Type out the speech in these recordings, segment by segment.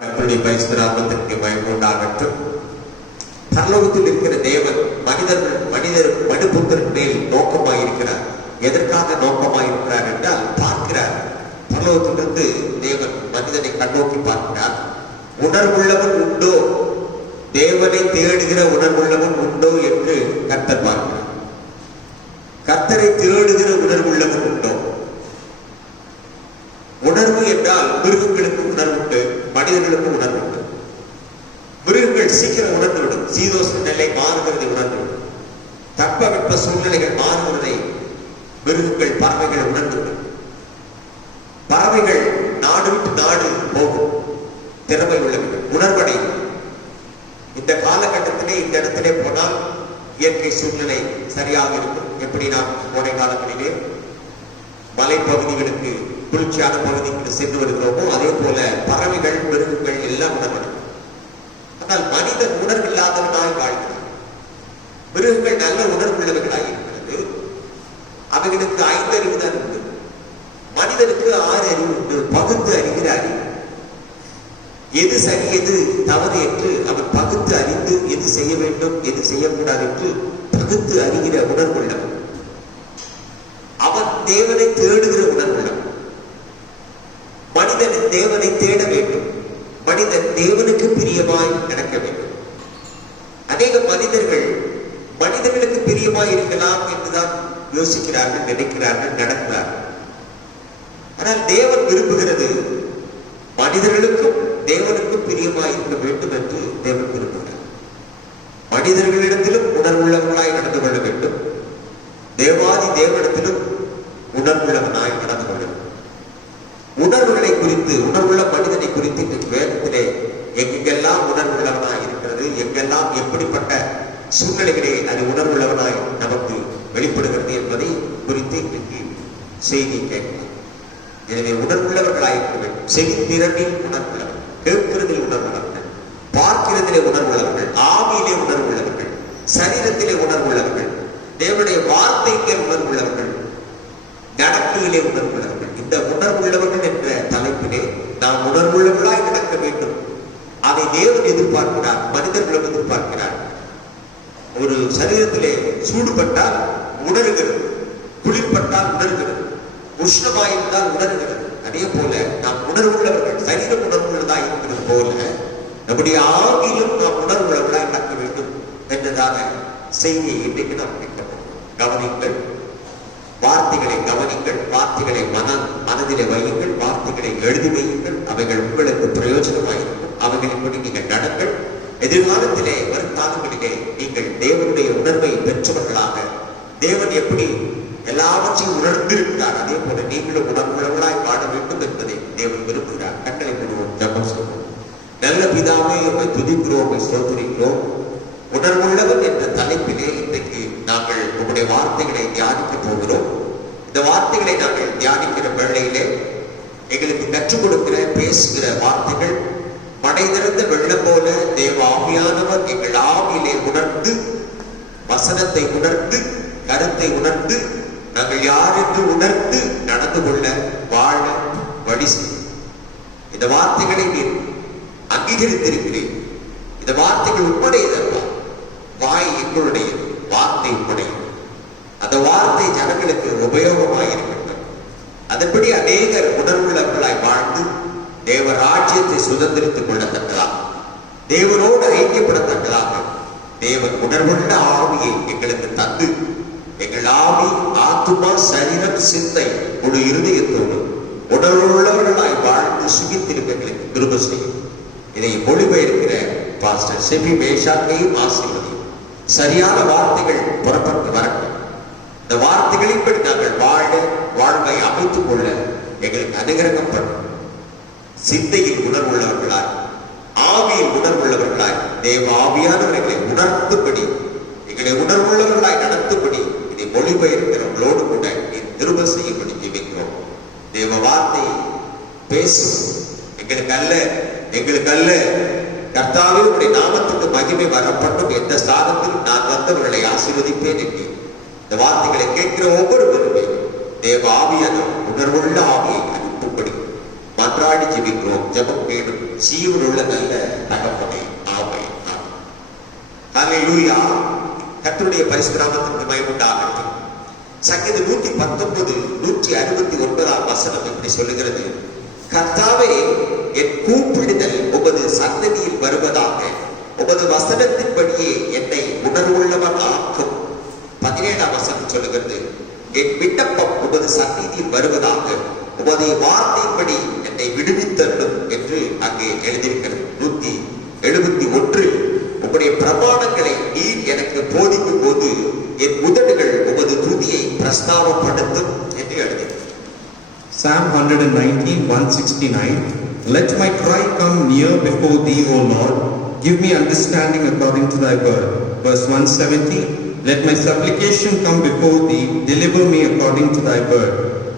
பரிசுராமத்திற்கு பயமுண்டாகட்டும். பரலோகத்தில் இருக்கிற தேவன் மனிதர் மனுபுத்திரன் மேல் நோக்கமாயிருக்கிறார். எதற்காக நோக்கமாயிருக்கிறார் என்றால் பார்க்கிறார். பரலோகத்திலிருந்து தேவன் மனிதனை கண்ணோக்கி பார்க்கிறார். உணர்வுள்ளவன் உண்டோ, தேவனை தேடுகிற உணர்வுள்ளவன் உண்டோ என்று கர்த்தர் பார்க்கிறார். கர்த்தரை தேடுகிற உணர்வுள்ளவன் உண்டோ? உணர்வு என்றால் மிருகங்களுக்கு உணர்வு உண்டு, மனிதர்களுக்கு உணர்வு உண்டு. மிருகங்கள் சீக்கிரம் உணர்ந்துவிடும். சீதோஷ்ண நிலை மாறுகிறதை உணர்ந்துவிடும். தட்பவெப்ப சூழ்நிலைகள் மாறுகிறதை மிருகங்கள், பறவைகள் உணர்ந்துவிடும். பறவைகள் நாடு விட்டு நாடு போகும் திறமை உள்ளவர்கள், உணர்வடையும். இந்த காலகட்டத்திலே இந்த இடத்திலே போனால் இயற்கை சூழ்நிலை சரியாக இருக்கும். எப்படி நாம் கோடை காலங்களிலே மலைப்பகுதிகளுக்கு, குளிர்ச்சியான பகுதிக்கு சென்று வருகிறோமோ அதே போல பறவைகள், மிருகங்கள் எல்லாம் உணர்வடையும். ஆனால் மனிதன் உணர்வில்லாதவனாய் வாழ்கிறான். மிருகங்கள் நல்ல உணர்வுள்ளவர்களாய் இருக்கிறது. அவைகளுக்கு 5 அறிவு தான் உண்டு. மனிதனுக்கு 6 அறிவு உண்டு. பகுத்து அறிகிற அறிவு. எது சரி எது தவறு என்று அவன் பகுத்து அறிந்து எது செய்ய வேண்டும் எது செய்யக்கூடாது என்று பகுத்து அறிகிற உணர்வுள்ளவன். அவன் தேவனை தேடுகிற உணர்வுள்ளவன். மனிதன் தேவனை தேட வேண்டும். மனிதன் தேவனுக்கு பிரியமாய் நடக்க வேண்டும். அநேக மனிதர்களுக்கு பிரியமாய் இருக்கலாம் என்றுதான் யோசிக்கிறார்கள், நினைக்கிறார்கள், நடக்கிறார்கள். ஆனால் தேவன் விரும்புகிறது மனிதர்களுக்கும் தேவனுக்கும் பிரியமாய் இருக்க வேண்டும் என்று தேவன் விரும்புகிறார். மனிதர்களிடத்திலும் உணர்வுள்ளவர்களாய் நடந்து கொள்ள வேண்டும். தேவாதி தேவனிடத்திலும் உணர்வுள்ளவனாய் நடந்து கொள்ள வேண்டும். உணர்வுகளை குறித்து, உணர்வுள்ள மனிதனை குறித்து இன்றைக்கு வேதத்திலே எங்கெல்லாம் உணர்வுள்ளவனாய் இருக்கிறது, எங்கெல்லாம் எப்படிப்பட்ட சூழ்நிலைகளே அது உணர்வுள்ளவனாய் நமக்கு வெளிப்படுகிறது என்பதை குறித்து இன்றைக்கு செய்தி கேட்கலாம். எனவே உணர்வுள்ளவர்களாய் இருக்க வேண்டும். செவித்திறனில் உணர்வுள்ளவர்கள், கேட்கிறதில் உணர்வுள்ளவர்கள், பார்க்கிறதிலே உணர்வுள்ளவர்கள், ஆவியிலே உணர்வுள்ளவர்கள், சரீரத்திலே உணர்வுள்ளவர்கள், தேவனுடைய வார்த்தைக்கே உணர்வுள்ளவர்கள், நடக்கையிலே உணர்வுள்ளவர்கள். இந்த உணர்வுள்ளவர்கள் என்ற தலைப்பிலே நாம் உணர்வுள்ளவர்களாய் நடக்க வேண்டும். அதை தேவன் எதிர்பார்க்கிறார், மனிதர்களும் எதிர்பார்க்கிறார். ஒரு சரீரத்திலே சூடுபட்டால் உணர்கிறது, குளிர்பட்டால் உணர்கிறது, உஷ்ணமாயிருந்தால் உணர்கிறது. அதே போல நாம் உணர்வுள்ளவர்கள், சரீரம் உணர்வுள்ளதாக இருக்கிறது போல நம்முடைய ஆவியிலும் நாம் உணர்வுள்ளவர்களாக நடக்க வேண்டும் என்றதான செய்தியை இன்றைக்கு நாம் கேட்கிறோம். கவனிங்கள், வார்த்தைகளை கவனிங்கள், வார்த்தைகளை மனதிலே வையுங்கள், வார்த்தைகளை எழுதி வையுங்கள். அவைகள் உங்களுக்கு பிரயோஜனமாயிருக்கும். அவைகளின்படி நீங்கள் நடங்கள். எதிர்காலத்திலே, வருங்காலங்களிலே நீங்கள் தேவனுடைய உணர்வை பெற்றவர்களாக, தேவன் எப்படி எல்லாவற்றையும் உணர்ந்திருக்கிறார் அதே போல நீங்களும் உணர்வுள்ளவர்களாய் வாழ வேண்டும் என்பதை தேவன் விரும்புகிறார். கட்டளை பண்ணுவோம், ஜெபம் செய்வோம். நல்ல பிதாவே, உம்மை துதிக்கிறோம், உம்மை ஸ்தோத்திரிக்கிறோம். உணர்வுள்ளவன் என்ற தலைப்பிலே இன்றைக்கு நாங்கள் உங்களுடைய வார்த்தைகளை தியானிக்க போகிறோம். இந்த வார்த்தைகளை நாங்கள் தியானிக்கிற வேளையிலே எங்களுக்கு கற்றுக் கொடுக்கிற, பேசுகிற வார்த்தைகள் மடை திறந்த வெள்ளம் போல தேவ ஆவியானவர் எங்கள் ஆவியிலே உணர்ந்து, வசனத்தை உணர்ந்து, கருத்தை உணர்ந்து, நாங்கள் யார் என்று உணர்ந்து நடந்து கொள்ள, வாழ வழி செய்யும். இந்த வார்த்தைகளை நீர் அங்கீகரித்திருக்கிறேன். இந்த வார்த்தைகள் உட்படையதல்ல. வாய் எங்களுடையது, வார்த்தை உட்படையது. அந்த வார்த்தை ஜனங்களுக்கு உபயோகமாயிருக்கின்றது. அதன்படி அநேகர் உணர்வுள்ளவர்களாய் வாழ்ந்து தேவ ராஜ்யத்தை சுதந்திரித்துக் கொள்ளத்தக்கதாக, தேவனோடு ஐக்கியப்படத்தக்கதாக தேவன் உணர்வுள்ள ஆவியை எங்களுக்கு தந்து, எங்கள் ஆவி, ஆத்துமா, சரீரம், சிந்தை, முழு இருதயத்தோடு உணர்வுள்ளவர்களாய் வாழ்ந்து சுகித்திருக்க எங்களுக்கு கிருபை செய்யும். இதை மொழிபெயர்க்கிற பாஸ்டர் செபி மேஷாக்கையும் ஆசீர்வதியும். சரியான வார்த்தைகள் புறப்பட்டு வரட்டும். இந்த வார்த்தைகளின்படி நாங்கள் வாழ்வை அமைத்துக் கொள்ள எங்களுக்கு அனுகிரகம் பண்ணும். சிந்தையில் உணர்வுள்ளவர்களாய், ஆவியில் உணர்வுள்ளவர்களாய், தேவ ஆவியானவர்களை உணர்த்தும்படி, எங்களை உணர்வுள்ளவர்களாய் நடத்தும்படி இதை மொழிபெயர்க்கிறவர்களோடு கூட திரும்ப செய்யும்படி ஜெபிக்கிறோம். தேவ வார்த்தை பேசும். எங்களுக்கு அல்ல கர்த்தாவே, உடைய நாமத்துக்கு மகிமை வரப்பட்டும். எந்த ஸ்தானத்திலும் நான் வந்தவர்களை ஆசீர்வதிப்பேன் என்று இந்த வார்த்தைகளை கேட்கிற ஒவ்வொருவருமே தேவ ஆவியான உணர்வுள்ள ஆவியை அனுப்பும்படி மன்றாடி ஜெபிக்கிறோம். ஜெபம் கேடும் ஜீவனுள்ள நல்ல தகப்பனே, ஆமென். ஹல்லேலூயா. கர்த்தருடைய பரிசுத்த நாமத்திற்கு மகிமை உண்டாகட்டும். சங்கீதம் 119 169 வசனம் இப்படி சொல்லுகிறது, கர்த்தாவே, என் கூப்பிடுதல் உமது சன்னதியில் வருவதாக, உமது வசனத்தின்படியே என்னை உணர்வுள்ளவன் ஆக்கும். 17 வசனம் சொல்லுகிறது, என் விண்ணப்பம் உமது சந்நிதியில் வருவதாக, உமது வார்த்தையின்படி என்னை விடுவித்தருளும் என்று அங்கே எழுதியிருக்கிறது. 171 உம்முடைய பிரமாணங்களை நீர் எனக்கு போதிக்கும் போது என் உதடுகள் உமது துதியை பிரஸ்தாபப்படுத்தும் என்று எழுதியிருக்கிறது. Psalm 119, 169. Let my cry come near before thee, O Lord. Give me understanding according to thy word. Verse 170. Let my supplication come before thee. Deliver me according to thy word.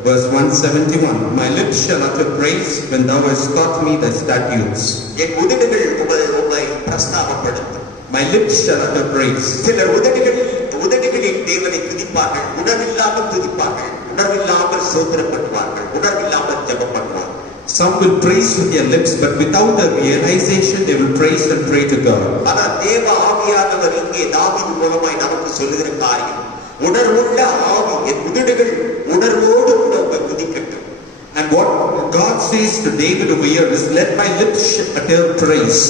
Verse 171. My lips shall utter praise when thou hast taught me thy statutes. என் உதடுகள் உம்மை பிரஸ்தாபப்படுத்தும். My lips shall utter praise. சிலர் உதடுகளில் தேவனை துதிப்பார்கள், உணர்வில்லாமல் துதிப்பார்கள், உணர்வில்லாமல் ஸ்தோத்திரம் பண்ணுவார்கள், உணர்வில்லாமல் ஜெபம் பண்ணுவார்கள். Some will praise with their lips, but without the realization they will praise and pray to God. ஆனால் தேவ ஆவியானவர் இங்கே தாவீது மூலமாய் நமக்கு சொல்லுகிற காரியம், உணர்வுள்ள ஆவி என் உதடுகள் உணர்வோடு கூட உம்மை துதிக்கட்டும். And what God says to David over here is, let my lips utter praise.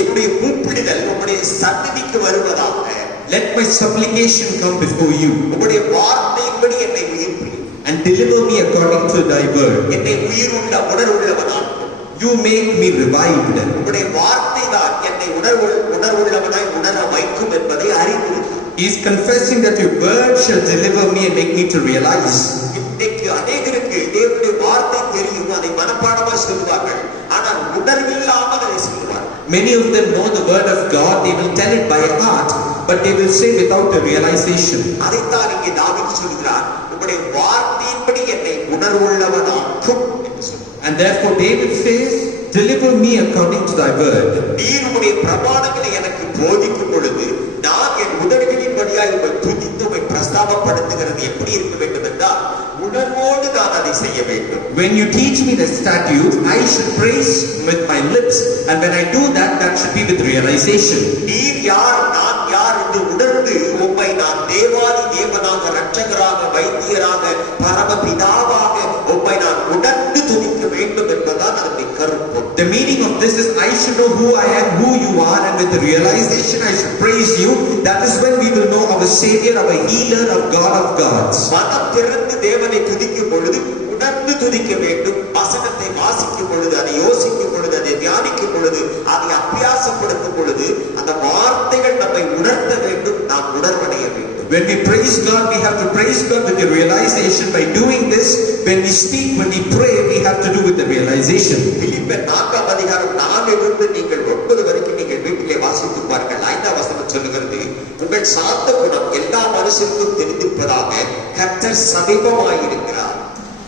என்னுடைய கூப்பிடுதல் உம்முடைய சந்நிதிக்கு வருவதாக. Let my supplication come before you. உம்முடைய வார்த்தையின்படி என்னை உயிர்ப்பி. And deliver me according to thy word. என்னை உயிருள்ள உணர்வுள்ளவனாக்கும். You make me revived. உம்முடைய வார்த்தை தான் என்னை உணர்வுள்ளவனாய் உணர வைக்கும் என்பதை அறிந்திருக்கிறேன். He is confessing that your word shall deliver me and make me to realize. இன்னைக்கு அநேகருக்கு தேவனுடைய வார்த்தை தெரியும், அதை மனப்பாடமா சொல்வார்கள், ஆனால் உணர்வில்லாமல் அதை சொல்வார்கள். Many of them know the word of God, they will tell it by heart, but they will say without a realization. அதைத்தான் இங்கே தாவீது சொல்கிறார், உம்முடைய வார்த்தையின்படி என்னை உணர்வுள்ளவனாக்கும் என்று சொல்கிறார். And therefore David says, deliver me according to thy word. நீர் உம்முடைய பிரமாணங்களை எனக்கு போதிக்கும் பொழுது நான் என் உதடுகளின் வழியாய் உம்மை துதித்து உம்மை பிரஸ்தாபப்படுத்துகிறது எப்படி இருக்க வேண்டும் என்றால், உணர்வோடு நான் அதை செய்ய வேண்டும். When you teach me the statutes, I should praise with my lips, and when I do that, that should be with realization. நீர் யார், நான் யார் என்று உணர்ந்து உம்மை நான் தேவாதி தேவனாக, இரட்சகராக, வைத்தியராக, பரமபிதாவாக உம்மை நான் உணர்ந்து துதிக்க வேண்டும் என்பதுதான் அதனுடைய கருத்து. The meaning of this is, I should know who I am, who you are, and with the realization I should praise you. That is when we will know our Savior, our healer, our God of gods. மனம் திறந்து தேவனை துதிக்கும் பொழுது உணர்ந்து துதிக்க வேண்டும். வசனத்தை வாசிக்கும் பொழுது, அதை யோசிக்கும் பொழுது, அதை தியானிக்கும் பொழுது, அதை அபியாசப்படுத்தும் பொழுது அந்த வார்த்தைகள் நம்மை உணர்த்த வேண்டும், நாம் உணர்வடைய வேண்டும். When we praise God, we have to praise God with the realization. By doing this, when we speak, when we pray, we have to do with the realization. பிலிப்பியர் 4 அதிகாரம் 4 நீங்கள் 9 வரைக்கும் நீங்கள் வீட்டிலே வாசித்து பாருங்கள். 5 வசனம் சொல்லுகிறது, உங்கள் சாந்த குணம் எல்லா மனுஷருக்கும் தெரிந்திருப்பதாக கர்த்தர் சமீபமாயிருக்கிறார்.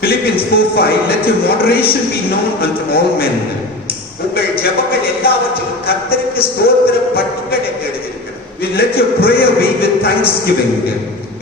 Philippians 4:5, let your moderation be known unto all men. உங்கள் ஜெபங்கள் எல்லாவற்றிலும் கர்த்தருக்கு ஸ்தோத்திரம் பண்ணுங்கள் என்று எழுதியிருக்கிறது. Let your prayer be with thanksgiving.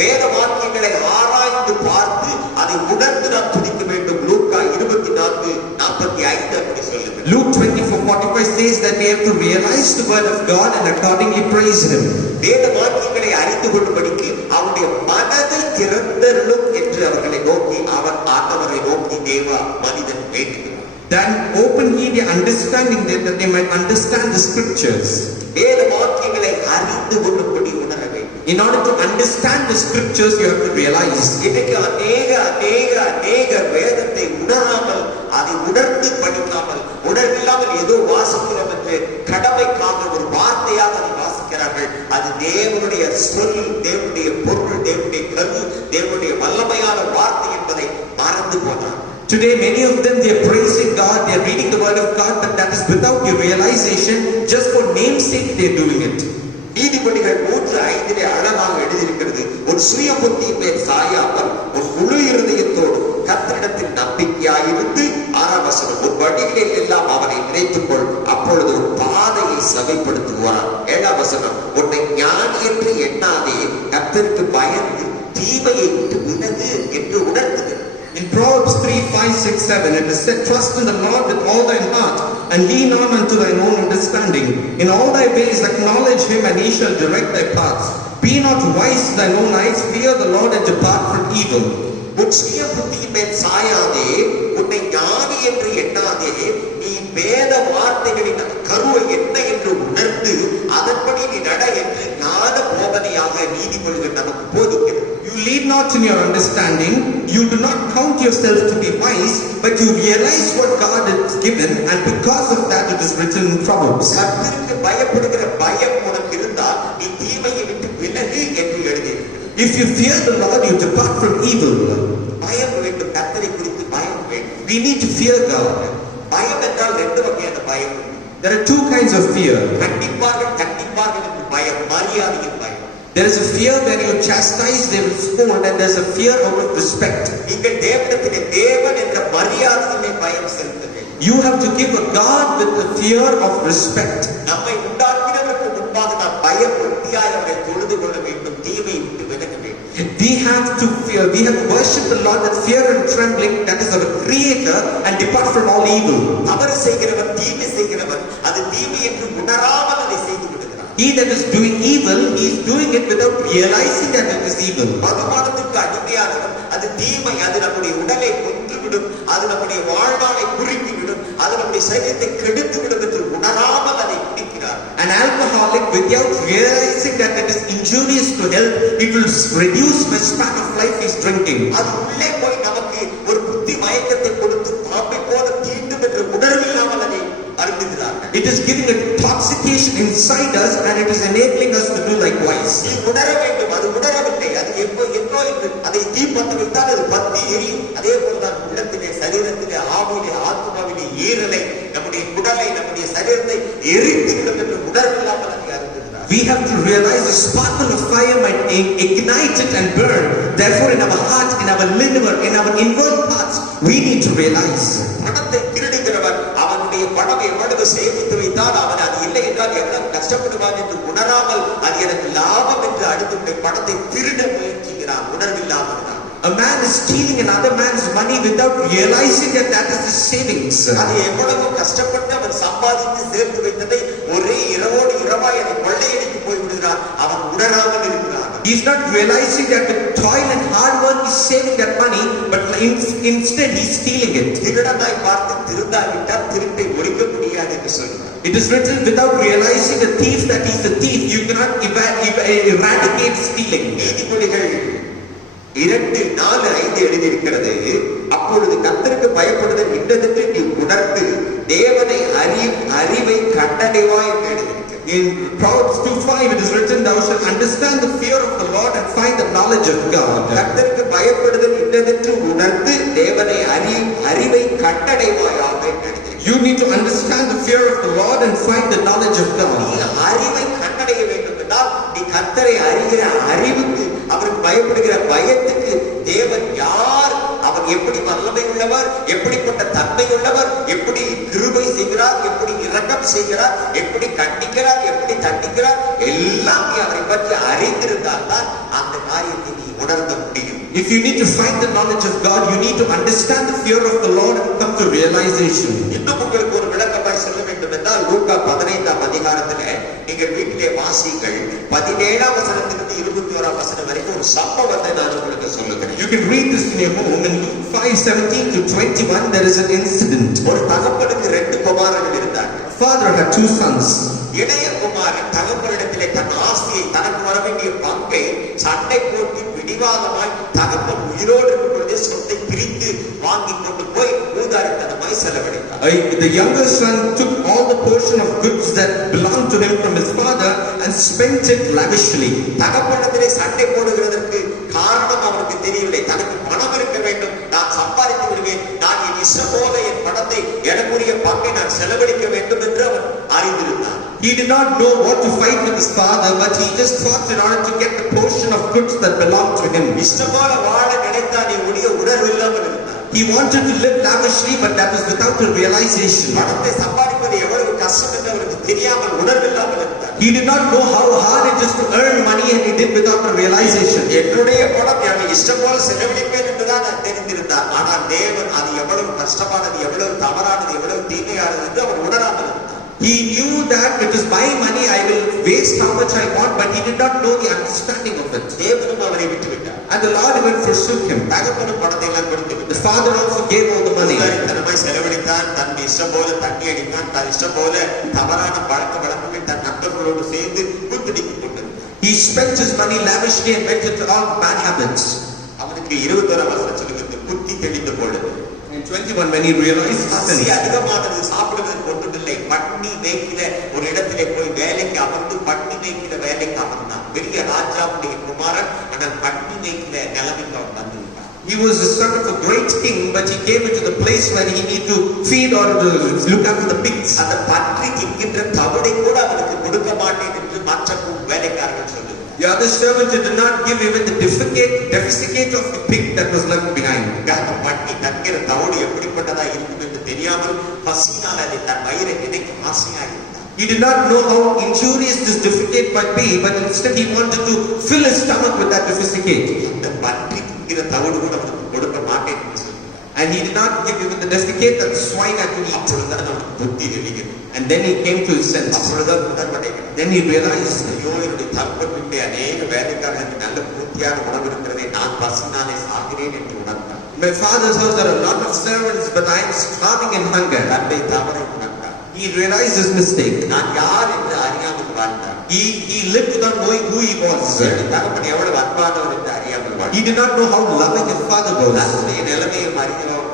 வேத வாக்கியங்களை ஆராய்ந்து பார்த்து அதை உணர்ந்து நாம் துதிக்க வேண்டும். லூக்கா 24:45 அப்படி சொல்லுது. Luke 24:45 says that we have to realize the word of God and accordingly praise him. வேத வாக்கியங்களை அறிந்து கொள்ளும்படிக்கு அவருடைய மனதை திறந்தருளும் என்று அவர்களை நோக்கி, அவன் ஆண்டவரை நோக்கி தேவ மனிதன் வேண்டுகிறான். Then open ye the understanding that they might understand the scriptures. வேத வாக்கியங்களை அறிந்து கொள்ளும்படி உணர வேண்டும். In order to understand the scriptures, you have to realize. இன்னைக்கு அநேக வேதத்தை உணராமல், அதை உணர்ந்து படிக்காமல், உணர்வில்லாமல் ஏதோ வாசிக்கிறோம் என்று கடமைக்காக ஒரு வார்த்தையாக அதை வாசிக்கிறார்கள். அது தேவனுடைய சொல், தேவனுடைய பொருள், தேவனுடைய கரு, தேவனுடைய வல்லமையான வார்த்தை என்பதை மறந்து போனார். Today many of them, they are praising God, they are reading the word of God, but that is without your realization. Just for name's sake they are doing it. நீதிபதிகள் 3:5 அழகாக எழுதியிருக்கிறது, ஒரு சுய புத்தியின் மேல் சாயாமல் ஒரு முழு இருதயத்தோடு கர்த்தரிடத்தில் நம்பிக்கையாயிருந்து, 6 வசனம், ஒரு வழிகளில் எல்லாம் அவனை நினைத்துக்கொள், அப்பொழுது ஒரு பாதையை சபைப்படுத்துவான். 7 வசனம், உன்னை ஞானி என்று எண்ணாதே, கர்த்தருக்கு பயந்து தீமையை விட்டு விலகு என்று உணர்த்துகிறது. In Proverbs 3, 5, 6, 7, it is said, trust in the Lord with all thine heart, and lean not unto thine own understanding. In all thy ways acknowledge him, and he shall direct thy paths. Be not wise in thine own eyes, fear the Lord, and depart from evil. உன் சுய புத்தியின் மேல் சாயாதே, உன்னை ஞானி என்று எண்ணாதே, நீ வேத வார்த்தைகளின் கருவை என்ன என்று உணர்ந்து அதன்படி நீ நட என்று ஞான போதனையாக நீதிமொழிகள் நமக்கு போதிக்கிறது. You lead not in your understanding, you do not count yourself to be wise, but you realize what God has given, and because of that it is written in Proverbs. கர்த்தருக்கு பயப்படுகிற பயம் உனக்கு இருந்தால் நீ தீமையை விட்டு விலகு என்று எழுதியிருக்கிறது. If you fear the Lord, you depart from evil. பயம் வேண்டும், கர்த்தரை குறித்து பயம் வேண்டும். We need to fear God. பயம் என்றால் ரெண்டு வகையான பயம். There are two kinds of fear. கண்டிப்பார்கள் என்று பயம், மரியாதையின் பயம். There is a fear when you chastise, they will scold, and there is a fear out of respect. நீங்கள் தேவனிடத்திலே தேவன் என்ற மரியாதையிலே பயம் செலுத்த வேண்டும். You have to give a God with the fear of respect. நம்மை உண்டாக்கினவருக்கு முன்பாக நாம் பயபக்தியாய் அவரை தொழுது கொள்ள வேண்டும், தீமையை விட்டு விலக வேண்டும். We have to fear, we have to worship the Lord with fear and trembling, that is our Creator, and depart from all evil. தவறு செய்கிறவன், தீமை செய்கிறவன், அது தீமை என்று உணராமல் அதை செய்து விடுகிறான். He that is doing evil, he is doing it without realizing that it is evil. மதுபானத்திற்கு அடிமையானவன், அது தீமை, அது நம்முடைய உடலை கொன்றுவிடும், அது நம்முடைய வாழ்நாளை குறித்துவிடும், அது நம்முடைய சரீரத்தை கெடுத்துவிடும் என்று உணராமல் அதை குடிக்கிறார். An alcoholic, without realizing that it is injurious to health, it will reduce the span of life he is drinking. அது உள்ளே போய் நமக்கு ஒரு புத்தி மயக்கத்தை கொடுத்து பாம்பை போல தீண்டும் என்ற உணர்வில்லாமல் அதை அருந்துகிறார்கள். It is giving a intoxication inside us, and it is enabling us to do likewise. நீ உணர வேண்டும், அது உணரவில்லை, அது எப்போ என்று அதை தீப்பற்ற வைத்தால் அது பத்தி எரியும். அதே போலதான் உள்ளத்திலே, சரீரத்திலே, ஆவியிலே, ஆத்மாவிலே ஈரலை, நம்முடைய குடலை, நம்முடைய சரீரத்தை எரித்துவிடும் என்று உணர்வில்லாமல் அதை அருந்துகிறார். We have to realize a sparkle of fire might ignite it and burn. Therefore, in our heart, in our liver, in our inward parts, we need to realize. பணத்தை திருடுகிறவன் அவனுடைய பணம் எவ்வளவு சேமித்து வைத்தால் அவன் அது இல்லை என்றால் எவ்வளவு கஷ்டப்படுவான் என்று உணராமல் அது எனக்கு லாபம் என்று அடுத்த பணத்தை திருட முயற்சிக்கிறான், உணர்வில்லாமல் தான். A man is stealing another man's money without realizing that that is his savings. அது எவ்வளவு கஷ்டப்பட்டு அவன் சம்பாதித்து சேர்த்து வைத்ததை ஒரே இரவோடு இரவாய் அதை கொள்ளையடித்து போய் விடுகிறான், அவன் உணராமல் இருக்கிறான். He is not realizing that with toil and hard work he is saving that money, but instead he is stealing it. திருடனாய் பார்த்து திருந்தாவிட்டால் திருட்டை ஒழிக்க முடியாது என்று சொல்கிறார். It is written, without realizing the thief that he is a thief, you cannot eradicate stealing. நீதிமொழிகள் 2:4-5 எழுதியிருக்கிறது. அப்பொழுது கர்த்தருக்கு பயப்படுதல் இன்னதென்று நீ உணர்ந்து தேவனை அறிவை கண்டடைவாய் என்று எழுதியிருக்கிறது. In Proverbs 2:5 it is written, thou shalt understand the fear of the Lord and find the knowledge of God. கர்த்தருக்கு பயப்படுதல் இன்னதென்று உணர்ந்து தேவனை அறிவை கண்டடைவாயாக என்று எழுதியிருக்கிறது. You need to understand the fear of the Lord and find the knowledge of God. அறிவை கண்டடைய வேண்டும் என்றால் நீ கர்த்தரை அறிகிற அறிவுக்கு, அவருக்கு பயப்படுகிற பயத்துக்கு, தேவன் யார், அவர் எப்படி வல்லமை உள்ளவர், எப்படிப்பட்ட தன்மை உள்ளவர், எப்படி கிருபை செய்கிறார், எப்படி இரக்கம் செய்கிறார், எப்படி கண்டிக்கிறார், எப்படி தண்டிக்கிறார், எல்லாம் நீ அவரை பற்றி அறிந்திருந்தால் தான் அந்த காரியத்தை நீ உணர்ந்த முடியும். If you need to find the knowledge of God, you need to understand the fear of the Lord and come to realization. இன்னும் உங்களுக்கு ஒரு விளக்கமாய் சொல்ல வேண்டும் என்றால் லூக்கா 15ஆம் அதிகாரத்திலே நீங்கள் வீட்டிலே வாசிங்கள். 17ஆம் வசனத்திலிருந்து 21ஆம் வசனம் வரைக்கும் ஒரு சம்பவத்தை நான் உங்களுக்கு சொல்லுகிறேன். You can read this in your home. In Luke 5:17-21 there is an incident. ஒரு தகப்பனுக்கு 2 குமாரர்கள் இருந்தார்கள். Father had 2 sons. இளைய குமாரன் தகப்பனிடத்திலே தன் ஆஸ்தியை, தனக்கு வர வேண்டிய பங்கை சண்டை போட்டு பிடிவாதமாய் தகப்பன் உயிரோடு இருக்கும் பொழுதே சொத்தை பிரித்து வாங்கி கொண்டு போய் ஊதாரித்தனமாய் செலவழித்தார். The younger son took all the portion of goods that belonged to him from his father and spent it lavishly. தகப்பனிடத்திலே சண்டை போடுகிறதற்கு காரணம் அவனுக்கு தெரியவில்லை. தனக்கு பணம் இருக்க வேண்டும், நான் சம்பாதித்து விடுவேன், நான் என் இஷ்டம் போல என் பணத்தை எனக்குரிய பங்கை நான் செலவழிக்க வேண்டும் என்று அவன் அறிந்திருந்தான். He did not know what to fight with his father, but he just thought in order to get the portion of goods that belonged to him. இஷ்டம் போல வாழ நினைத்தான், உடைய உணர்வு இல்லாமல் இருந்தான். He wanted to live lavishly, but that was without a realization. பணத்தை சம்பாதிப்பது எவ்வளவு கஷ்டம் என்று அவருக்கு தெரியாமல் உணர்வில்லாமல் இருந்தார். He did not know how hard it is to earn money, and he did without a realization. என்னுடைய பணம் என் இஷ்டம் போல செலவழிப்பேன் என்றுதான் தெரிந்திருந்தார். ஆனால் தேவன் அது எவ்வளவு கஷ்டமானது, எவ்வளவு தவறானது, எவ்வளவு தீமையானது என்று அவர் உணராமல் இருந்தார். He knew that it is my money, I will waste how much I want, but he did not know the understanding of it. தேவனும் அவரை விட்டுவிட்டார். And the Lord even forsook him. தகப்பனும் பணத்தை எல்லாம் கொடுத்து The father also gave all the money. தனமாய் செலவழித்தான், தன் இஷ்டம் போல தண்ணி அடித்தான், தன் இஷ்டம் போல தவறான பழக்க வழக்கங்கள் தன் நண்பர்களோடு சேர்ந்து குத்துடித்துக் கொண்டிருந்தார். He spent his money lavishly and went into all bad habits. அவனுக்கு 21 வசனம் சொல்லுகிறது, புத்தி தெளிந்த பொழுது. In 21, when he realized பசி sin, அதிகமானது, சாப்பிடுவதற்கு ஒன்றுமில்லை, பட்னி மேய்க்கிற ஒரு இடத்திலே போய் வேலைக்கு அமர்ந்து பட்னி மேய்க்கிற வேலைக்கு அமர்ந்தான். பெரிய ராஜாவுடைய குமாரன், ஆனால் பட்னி மேய்க்கிற நிலைமைக்கு அவன் வந்து விட்டான். he was the son of a great king, but he came into the place where he needed to feed or to look after the pigs. அந்த பன்றி தின்கின்ற தவிடை கூட அவனுக்கு கொடுக்க மாட்டேன் என்று மற்ற வேலைக்காரர்கள் சொல்லுகிறார். The other servant did not give even the defecate of the pig that was left behind. பட்னி தன்கிற தவிடு எப்படிப்பட்டதா இருக்கும் என்று தெரியாமல் பசியினால் அதை தன் வயிறை நினைக்கும் ஆசையாயிருந்தார். He did not know how injurious this defecate might be, but instead he wanted to fill his stomach with that defecate. இந்த பன்றி தின்கிற தவிடு கூட அவனுக்கு கொடுக்க மாட்டேன் என்று சொல்கிறார். And he did not give even the defecate that the swine had to eat. அப்பொழுதுதான் அவனுக்கு புத்தி தெளிகிறது. And then he came to his senses. அப்பொழுதுதான் உணர்வடைகிறது. Then he realized, ஐயோ, என்னுடைய தகப்பனுடைய அநேக வேலைக்காரர்களுக்கு நல்ல பூர்த்தியான உணவு இருக்கிறதை, நான் பசினாலே சாகிறேன் என்று உணர்ந்தார். my father's house there are a lot of servants, but I am starving in hunger. தன்னை தவறை உணர்ந்தார். He realized his mistake. நான் யார் என்று அறியாமல் வாழ்ந்தார். He lived without knowing who he was. தகப்பன் எவ்வளவு அன்பானவர் என்று அறியாமல் வாழ்ந்தார். He did not know how loving his father was. தன்னுடைய நிலைமையை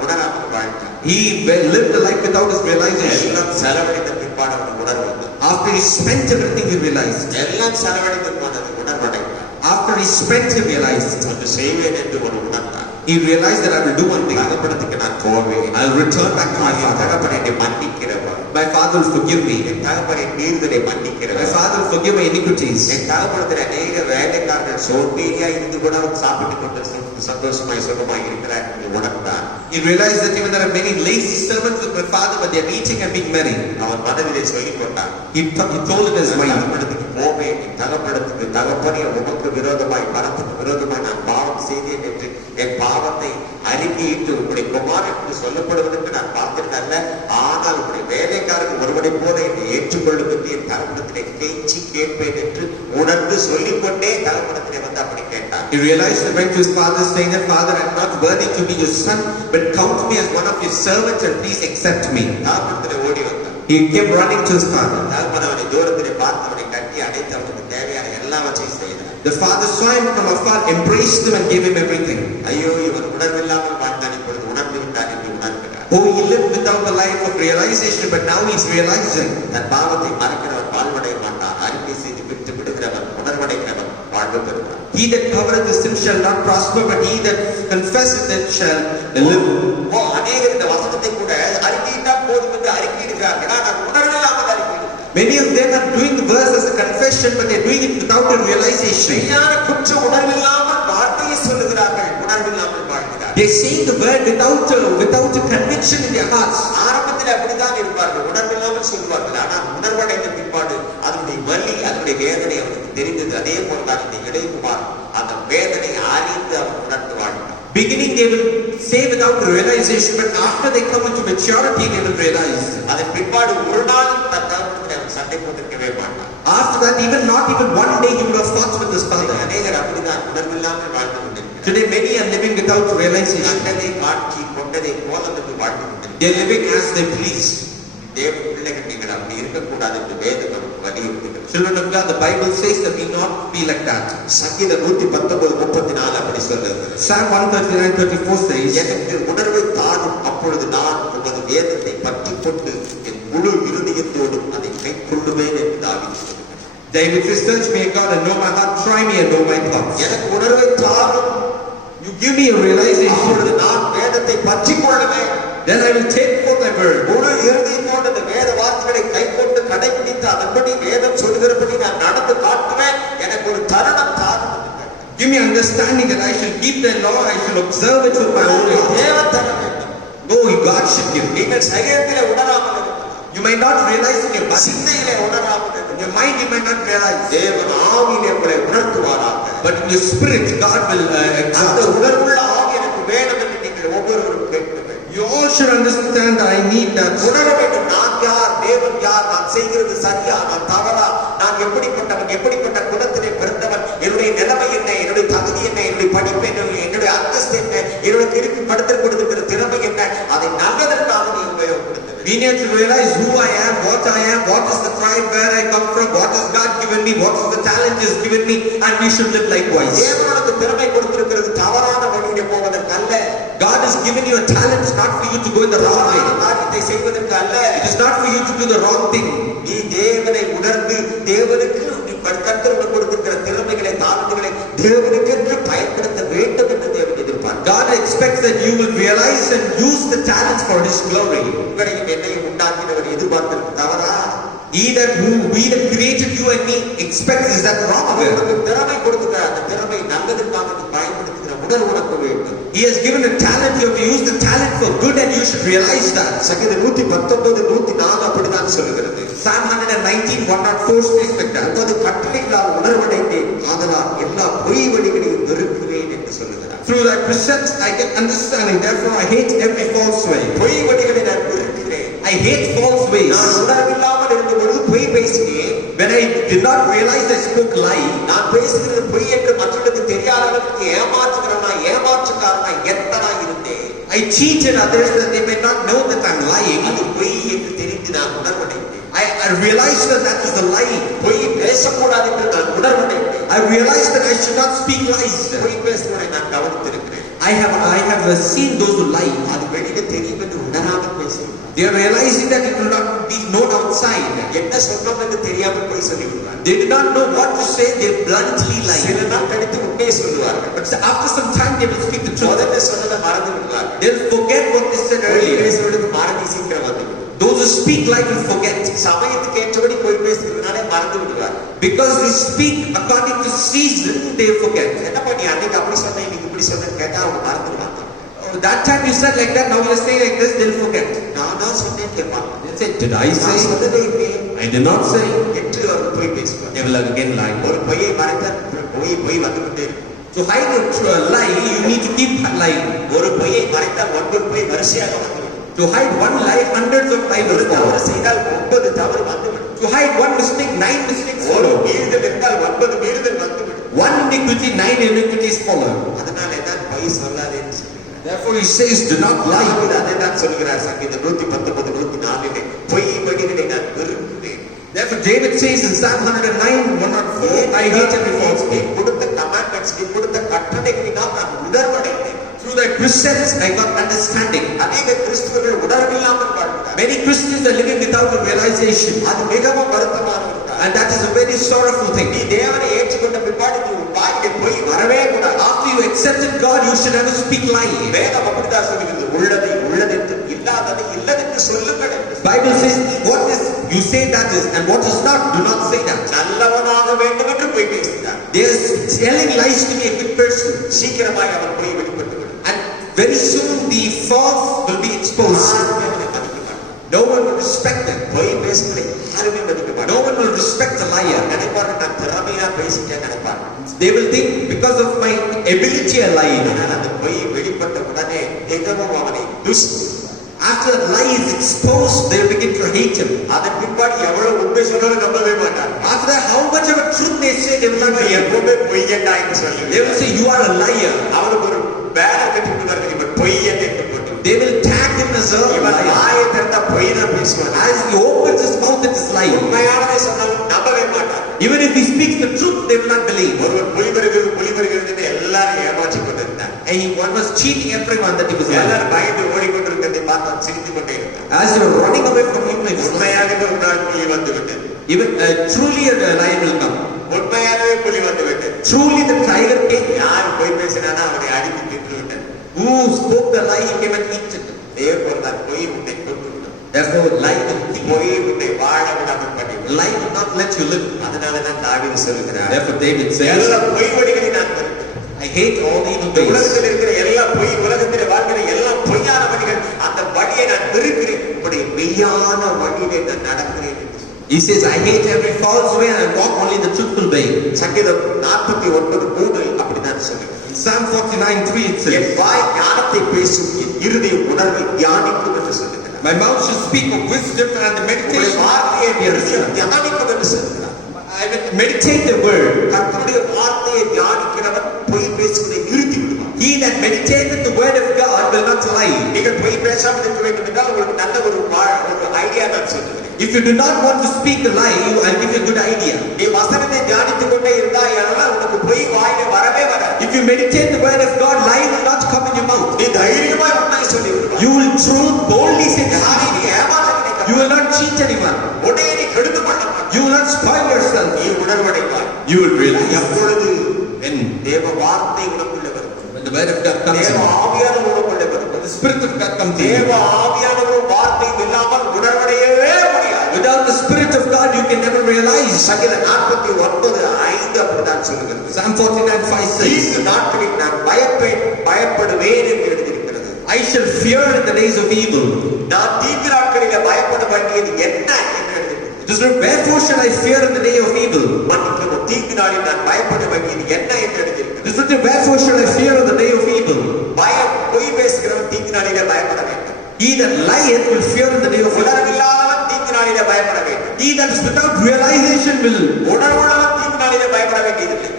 உணராமல் வாழ்ந்தார். He lived a life without his realization. எல்லாம் செலவழித்த பிற்பாடு அவர் உணர்வு. After he spent everything, he realized. எல்லாம் செலவழித்து போனது உணர்வடைந்தார். After he spent, he realized. அது செய்வேன் என்று ஒரு உணர்ந்தார். He realized that I will do one thing. தகப்பனத்துக்கு நான் போவேன். I will return back to my father. தகப்பனை மன்னிக்கிறவர். My father will forgive me. என் தகப்பனை மீறுதலை My மன்னிக்கிறவர். father will forgive my iniquities. என் தகப்பனத்தில் அநேக வேலைக்காரர்கள் சோம்பேறியா இருந்து கூட அவர் சாப்பிட்டு கொண்டு சந்தோஷமாய் சுகமாய் இருக்கிறார் என்று உணர்ந்தார். He realized that even there are many lazy servants with my father, but they are eating and being merry. அவன் மனதிலே சொல்லிக் கொண்டான். He told in his mind, தகப்பனத்துக்கு போவேன், என் தகப்பனத்துக்கு தகப்பனே உமக்கு விரோதமாய் மரத்துக்கு விரோதமாய் நான் பாவம் செய்தேன் என்று என் பாவத்தை அறிக்கையிட்டு உங்களுடைய குமாரன் என்று சொல்லப்படுவதற்கு நான் பார்த்தது அல்ல. ஆனால் உங்களுடைய வேலைக்காரர்கள் ஒருவனை போல என்னை ஏற்றுக்கொள்ளும் என்று என் தகப்பனத்திலே கெஞ்சி கேட்பேன் என்று உணர்ந்து சொல்லிக்கொண்டே தகப்பனத்திலே வந்து அப்படி கேட்டான். he realized and went to his father saying that, Father, I am not worthy to be your son, but count me as one of your servants and please accept me. தகப்பனத்திலே ஓடி வந்தான். He came running to his father. தகப்பன் அவனை தூரத்திலே பார்த்து அவனை கட்டி அணைத்து அவனுக்கு தேவையான எல்லாவற்றையும் செய்தார். The father saw him from afar, embraced him and gave him everything. ஐயோ, இவன் உணர்வில்லாமல் வாழ்ந்தான், இப்பொழுது உணர்ந்து விட்டான் என்று உணர்கிறார். Oh, he lived without the life of realization, but now he's realizing. தன் பாவத்தை மறக்கிறவன் வாழ்வடைய மாட்டான். அறிக்கை செய்து விட்டு விடுகிறவன் உணர்வடைகிறவன் வாழ்வு பெறுகிறான். He that covereth his sin shall not prosper, but he that confesseth it shall live. அநேகர் இந்த வசனத்தை கூட அறிக்கையிட்டால் போதும் என்று அறிக்கையிடுகிறார்கள். ஆனால் உணர்வில்லாமல் அறிக்கையிடுகிறார். Many of them are doing the verse as a confession, but they're doing it without a realization. மெய்யான குற்ற உணர்வில்லாமல் வார்த்தையை சொல்லுகிறார்கள், உணர்வில்லாமல் வாழ்கிறார்கள். They're saying the word without a conviction in their hearts. ஆரம்பத்தில் அப்படித்தான் இருப்பார்கள், உணர்வில்லாமல் சொல்வார்கள். ஆனால் உணர்வடைந்த பிற்பாடு அதனுடைய வலி, அதனுடைய வேதனை அவனுக்கு தெரிந்தது. அதே போலதான் இந்த இளையகுமார் அந்த வேதனை அறிந்து அவன் உணர்ந்து வாழ்கிறான். Beginning they will say without realization, but after they come into maturity they will realize. அதன் பிற்பாடு ஒரு நாள் தன் தகப்பனத்திலே அவன் சண்டை போட்டிருக்கவே மாட்டான். After that, not even one day he would have fought with his father. அநேகர் அப்படிதான் உணர்வில்லாமல் வாழ்ந்து கொண்டிருக்கிறார். Today many are living without realization. கண்டதை காட்சி கொண்டதை போல என்று வாழ்ந்து கொண்டிருக்கிறார். They are living as they please. தேவ பிள்ளைகள் நீங்கள் அப்படி இருக்கக்கூடாது என்று வேதம் நமக்கு வலியுறுத்துகிறது. Children of God, the Bible says that we not be like that. சங்கீதம் 119:34 அப்படி சொல்லுகிறது. Psalm 139:34 says, எனக்கு உணர்வை தாரும், அப்பொழுது நான் உமது வேதத்தை பற்றிக் கொண்டு என் முழு இருதயத்தோடும் அதை கைக்கொள்ளுவேன் என்று தாவீது சொல்லுகிறார். David says, search me, God, and know my heart, try me and know my thoughts. எனக்கு உணர்வை தாரும், You give me a realization, அப்பொழுது நான் வேதத்தை பற்றிக் கொள்ளுவேன். then I will take forth thy word. முழு இருதயத்தோடு அந்த வேத வார்த்தைகளை கைக்கொண்டு கடைபிடித்து அதன்படி வேதம் சொல்லுகிறபடி நான் நடந்து காட்டுவேன். எனக்கு ஒரு தருணம் தாரும் என்று கேட்டார். Give me understanding that I shall keep thy law, I shall observe it with my own heart. தேவன் தர வேண்டும். No, God should give. நீங்கள் சரீரத்திலே உணராமல் இருக்கலாம். You might not realize in your body, சிந்தையிலே உணராமல் in இருக்கலாம். your mind you might not realize. தேவன் ஆவியிலே உங்களை உணர்த்துவாராக. But in your spirit, God will அந்த exalt you. உணர்வுள்ள ஆவி எனக்கு வேணும் என்று நீங்கள் ஒவ்வொருவரும் கேட்குங்கள். You all should understand that I need that. உணர வேண்டும், நான் யார், தேவன் யார், நான் செய்கிறது சரியா, நான் தவறா, நான் எப்படிப்பட்டவன், எப்படிப்பட்ட குலத்திலே பிறந்தவன், என்னுடைய நிலைமை என்ன, என்னுடைய தகுதி என்ன, என்னுடைய படிப்பு என்ன, என்னுடைய அந்தஸ்து என்ன, என்னுடைய திருப்பி படுத்தல் கொடுத்துக்கிற திறமை என்ன, அதை நல்லதற்காக நீ உபயோகப்படுத்த வேண்டும். We need to realize who I am, what is the tribe where I come from, what has God given me, what is the talent He has given me, and we should live likewise. தேவனுக்கு திறமை கொடுத்திருக்கிறது தவறான வழியிலே போவதற்கு அல்ல. God has given you a talent not for you to go in the wrong way. தவறான காரியத்தை செய்வதற்கு அல்ல. It is not for you to do the wrong thing. நீ தேவனை உணர்ந்து தேவனுக்கு நீ கர்த்தருக்கு கொடுத்திருக்கிற திறமைகளை தாளந்துகளை தேவனுக்கென்று பயன்படுத்த வேண்டும் என்று தேவன் எதிர்பார்க்கிறார். God expects that you will realize and use the talents for His glory. உங்களையும் என்னையும் உண்டாக்கினவர் எதிர்பார்த்திருக்கு தவறா? He that created you and me expects, is that wrong? அவருக்கு திறமை கொடுத்திருக்கிறார். அந்த திறமை நல்லதற்காக நீ பயன்படுத்துகிற உணர்வு உனக்கு வேண்டும். He has given a talent, you have to use the talent for good, and you should realize that. சங்கீதம் 119 104 அப்படிதான் சொல்லுகிறது. Psalm 119 104 speaks like that. உமது கட்டளைகளால் உணர்வடைந்தேன், ஆதலால் எல்லா பொய் வழிகளையும் வெறுக்கிறேன் என்று சொல்லுகிறார். Through thy precepts I get understanding, therefore I hate every false way. பொய் வழிகளை நான் வெறுக்கிறேன். I hate false ways. நான் உணர்வில்லாமல் இருந்த பொழுது பொய் பேசினேன். When I did not realize I spoke lie, நான் பேசுகிறது பொய் என்று மற்றவர்களுக்கு தெரியாத அளவுக்கு ஏமாற்றுகிறவனா, ஏமாற்றுக்காரனா, எத்தனா இருந்தேன். I cheated others that they may not know that I'm lying. அது பொய் என்று தெரிந்து நான் உணர்வடைந்தேன். I realized that that was a lie. பொய் பேசக்கூடாது என்று நான் உணர்வடைந்தேன். I realized that I should not speak lies. பொய் பேசுவதை நான் கவனித்திருக்கிறேன். I have seen those who lie. அது வெளியில தெரியும் என்று உணராமல் பேசுகிறார். They are realizing that it will not be known outside. என்ன சொன்னோம் என்று தெரியாமல் பொய் சொல்லி விடுவார். They do not know what to say, they bluntly lie. சில நாள் கழித்து உண்மையை சொல்லுவார்கள். But after some time they will speak the truth. முதல்ல சொன்னதை மறந்து விடுவார்கள். They'll forget what they said பொய் earlier. பேசுவதற்கு மறதி சீக்கிரம் வந்துவிடும். Those who speak lie will forget. சமயத்துக்கு ஏற்றபடி பொய் பேசுகிறதுனாலே மறந்து விடுவார். Because they speak according to season, they forget. என்ன பண்ணி அன்னைக்கு அப்படி சொன்னேன், இன்னைக்கு இப்படி சொன்னேன்னு கேட்டா அவங்க மறந்துடுவாங்க. Oh, that time you said like that, now you are saying like this, they'll forget. நான் சொன்னேன் கேட்பாங்க. They'll say, did I நான் say? சொன்னதே இல்லை I did not say. என்று அவர் பொய் பேசுவார். They will again lie. ஒரு பொய்யை மறைத்தால் பொய் வந்துவிட்டே இருக்கும். To hide a lie, you need to keep lying. ஒரு பொய்யை மறைத்தால் 9 பொய் வரிசையாக வந்துவிடும். To hide one lie, hundreds of lies will ஒரு தவறு follow. செய்தால் 9 தவறு வந்துவிடும். To hide one mistake, 9 mistakes ஒரு follow. மீறுதல் இருந்தால் 9 மீறுதல் வந்துவிடும். One iniquity, 9 iniquities follow. அதனால தான் பொய் சொல்லாதேன்னு சொல்லுகிறார். Therefore he says, do not lie. அதை தான் சொல்லுகிறார் சங்கீதம் 119 104 பொய் வழிகளை நான் வெறுக்கிறேன். Therefore David says in Psalm 109 104, I hate every false நீ way. கொடுத்த கமாண்ட்மெண்ட்ஸ், நீ கொடுத்த கட்டளைகளினால் நான் உணர்வடைந்தேன். Through thy precepts I got understanding. அநேக கிறிஸ்தவர்கள் உணர்வில்லாமல் வாழ்கிறார். Many Christians are living without a realization. அது மிகவும் வருத்தமான ஒரு காரியம். And that is a very sorrowful thing. நீ தேவனை ஏற்றுக்கொண்ட பிற்பாடு நீ உன் வாயிலே பொய் வரவே கூடாது. After you accepted God, you should never speak lie. வேதம் அப்படிதான் சொல்லுகிறது. உள்ளதை உள்ளதென்று, இல்லாததை இல்லதென்று சொல்லுங்கள் என்று. Bible says, what is you say that is, and what is not, do not say that. நல்லவனாக வேண்டும் என்று பொய் பேசுகிறார். They are telling lies to be a good person. சீக்கிரமாக அவன் பொய் வெளிப்பட்டு விடும். And very soon the false will be exposed. யாருமே அவனை மதிக்க மாட்டான். No one will respect them. பொய் பேசுவதை யாருமே மதிக்க No மாட்டான். one will respect the liar. நினைப்பார்கள் நான் திறமையா பேசிட்டேன் நினைப்பார்கள். They will think because of my ability I lie. ஆனால் அந்த பொய் வெளிப்பட்ட உடனே மிகவும் அவனை துஷ்டி. After the lie is exposed, they will begin to hate him. அதன் பிற்பாடு எவ்வளவு உண்மை சொன்னாலும் நம்பவே மாட்டார். After that, how much of a truth they say, they will not believe. எப்பவுமே பொய்யண்டா என்று சொல்லி They will say, you are a liar. அவனுக்கு ஒரு பேனர் கட்டி விடுவார்கள். இவன் பொய்யன் என்று போட்டு. They will tag him as a இவன் liar. வாயை திறந்தா பொய் தான் பேசுவான். As he opens his mouth, it is lying. உண்மையானதை சொன்னாலும் நம்பவே மாட்டார். Even if he speaks the truth, they will not believe. ஒருவன் பொய் வருகிறது எல்லாரும் ஏமாற்றி கொண்டிருந்தார். And one was cheating everyone that he was lying. எல்லாரும் பயந்து ஓடிக்கொண்டிருக்கிறதை பார்த்து சிரித்துக் கொண்டே இருந்தார். As they were running away from him, he was lying. உண்மையாகவே ஒரு நாள் புலி வந்து விட்டது. Even truly a lion will come. உண்மையாகவே புலி வந்து விட்டது. Truly the tiger came. யார் பொய் பேசினானா அவனை அடித்து தின்று விட்டது. Who spoke the lie, he came and eat it. அதே போலதான் பொய் உன்னை கொண்டு விடும். Therefore, lie will kill you. பொய் உன்னை வாழ விடாமல் பண்ணிவிடும். Lie will not let you live. அதனாலதான் தாவீது சொல்லுகிறார், Therefore, David says, எல்லா பொய் வழிகளை நான் வெறுக்கிறேன். I hate all evil இந்த ways. உலகத்தில் இருக்கிற எல்லா பொய், உலகத்தில் வாழ்கிற எல்லா பொய்யான வழிகள், அந்த வழியை நான் வெறுக்கிறேன். இப்படி மெய்யான வழியிலே நான் நடக்கிறேன் என்று சொன்னார். He says, I hate every false way and I walk only the truthful way. சங்கீதம் 49:3 அப்படிதான் சொல்லுங்க. Psalm 49:3 it says, என் வாய் ஞானத்தை பேசும், என் இருதயம் உணர்வை தியானிக்கும் என்று சொல்லுகிறார். my mouth should speak of wisdom and the உங்களுடைய meditation. வார்த்தையை இருதயம் தியானிக்கும் என்று சொல்லுகிறார். I will meditate the word. கர்த்தருடைய வார்த்தையை தியானிக்கிறவன் பொய் பேசுவதை நிறுத்தி விடுவான். He that meditated the word of God will not lie. நீங்கள் பொய் பேசாமல் இருக்க வேண்டும் என்றால் உங்களுக்கு நல்ல ஒரு ஐடியா நான் சொல்லுகிறேன். If you do not want to speak a lie, I'll give you a good idea. நீ வசனத்தை தியானித்துக் கொண்டே இருந்தாயானால் உனக்கு பொய் வாயிலே வரவே வராது. If you meditate the word of God, lie will not come in your mouth. நீ தைரியமாய் உண்மை சொல்லி விடுவாய். You will truth boldly say the யாரை truth. நீ ஏமாற்ற நினைக்க You will not cheat anyone. உன்னை நீ கெடுத்து கொள்ள மாட்டாய். You will not spoil yourself. நீ உணர்வடைவாய். You will realize எப்பொழுது when தேவ வார்த்தை உனக்குள்ளே வரும், the word of God comes தேவ in, ஆவியானவர் உனக்குள்ளே வரும், when the Spirit of God comes in. தேவ ஆவியானவரும் வார்த்தையும் இல்லாமல் உணர்வடையவே முடியாது. Without the Spirit of God, you can never realize. சங்கீதம் 49:5 அப்படிதான் சொல்லுகிறது. Psalm 49:5 says, தீங்கு நாட்களில் நான் பயப்படுவேன் என்று எழுதியிருக்கிறது. I shall fear in the days of evil. நான் தீங்கு நாட்களிலே பயப்பட வேண்டியது என்ன என்று எழுதியிருக்கிறது. It is written, wherefore shall I fear in the day of evil? மன்னிக்கவும், தீங்கு நாளில் நான் பயப்பட வேண்டியது என்ன என்று எழுதியிருக்கிறது. It is written, wherefore shall I fear in the day of evil? பொய் பேசுகிறவன் தீங்கு நாளிலே பயப்பட வேண்டும். He that lieth will fear in the day of evil. உணர்வில்லாதவன் தீங்கு நாளிலே பயப்பட வேண்டும். He that is without realization will. உணர்வுள்ளவன் தீங்கு நாளிலே பயப்பட வேண்டியதில்லை.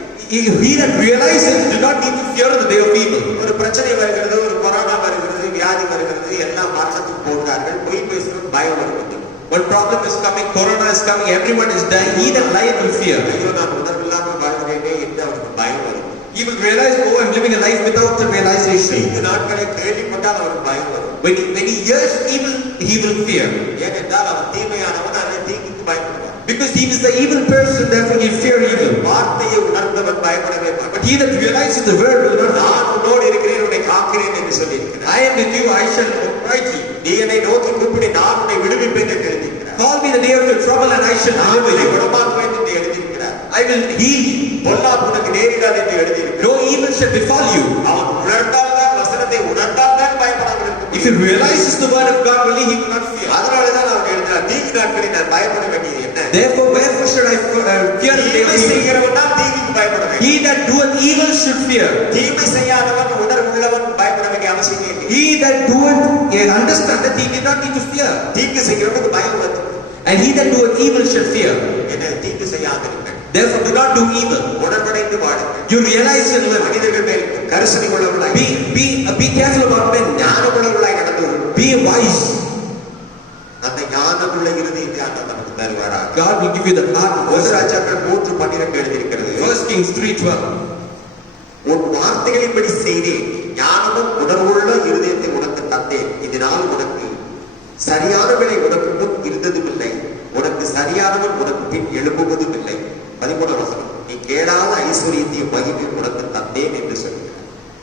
He that realizes do not need to fear in the day of evil. ஒரு பிரச்சனை வருகிறது, ஒரு கொரோனா வருகிறது, வியாதி வருகிறது, எல்லாம் மரணத்துக்கு போகிறார்கள். பொய் பேசுகிறவன் பயம் வருகிறது. One problem is coming, corona is coming, everyone is dying. He that lieth will fear. ஐயோ நான் உணர்வில்லாமல் வாழ்கிறேனே என்று அவனுக்கு பயம் வரும். He will realize, oh, I'm living a life without the realization. தீங்கு நாட்களை கேள்விப்பட்டால் அவனுக்கு பயம் வரும். When he hears evil, he will fear. ஏனென்றால் அவன் தீமையானவன், அந்த தீங்குக்கு பயப்படுவான். Because he is the evil person, therefore he fear evil. வார்த்தையை உணர்ந்தவன் பயப்படவே மாட்டான். But he that realizes the word will not fear. நான் உன்னோடு இருக்கிறேன், உன்னை காக்கிறேன் என்று சொல்லியிருக்கிறார். I am with you, I shall upright you. நீ என்னை நோக்கி கூப்பிடு, நான் உன்னை விடுவிப்பேன் என்று எழுதியிருக்கிறார். Call me the day of your trouble and I shall நான் deliver உன்னை you. குணமாக்குவேன் என்று எழுதியிருக்கிறார். I will heal you. பொல்லாப்பு உனக்கு நேரிடாது என்று எழுதியிருக்கிறார். No evil shall befall you. அவன் உணர்ந்தால்தான், வசனத்தை உணர்ந்தால்தான் பயப்படாமல் இருக்க If முடியும். he realizes the word of God, only he will not fear. அதனாலதான் அவன் எழுதினார், தீங்கு நாட்களில் நான் பயப்பட வேண்டியது என்ன? Therefore, wherefore should I fear the day of தீமை evil? செய்கிறவன் தான் தீங்குக்கு பயப்பட வேண்டும். He that doeth evil should fear. தீமை செய்யாதவன் உணர்வுள்ளவன் பயப்பட வேண்டிய அவசியம் இல்லை. He that doeth, understand that he did not need to fear. தீங்கு செய்கிறவனுக்கு பயம் வந்து, And he that doeth evil shall fear. என்ன தீங்கு செய்யாதிருங்கள், Therefore, do not do evil. உணர்வடைந்து வாழுங்கள். You realize and live. மனிதர்கள் மேல் கரிசனை உள்ளவர்களாய், Be careful about men. ஞானமுள்ளவர்களாய் நடந்து கொள்ளுங்கள். Be wise. அந்த ஞானமுள்ள இருதயத்தை ஆண்டவர் நமக்கு தருவாராக. God will give you the heart of ஒன்று wisdom. ராஜாக்கள் 3:12 எழுதியிருக்கிறது. 1 Kings 3:12. உன் வார்த்தைகளின்படி செய்தேன், ஞானமும் உணர்வுள்ள இருதயத்தை உனக்கு தந்தேன். இதனால் உனக்கு சரியானவனை உனக்கு முன் இருந்ததும் இல்லை, உனக்கு சரியானவன் உனக்கு பின் எழுப்புவதும் இல்லை. 13 வசனம், நீ கேளாத ஐஸ்வரியத்தையும் மகிமையும் உனக்கு தந்தேன் என்று சொல்கிறார்.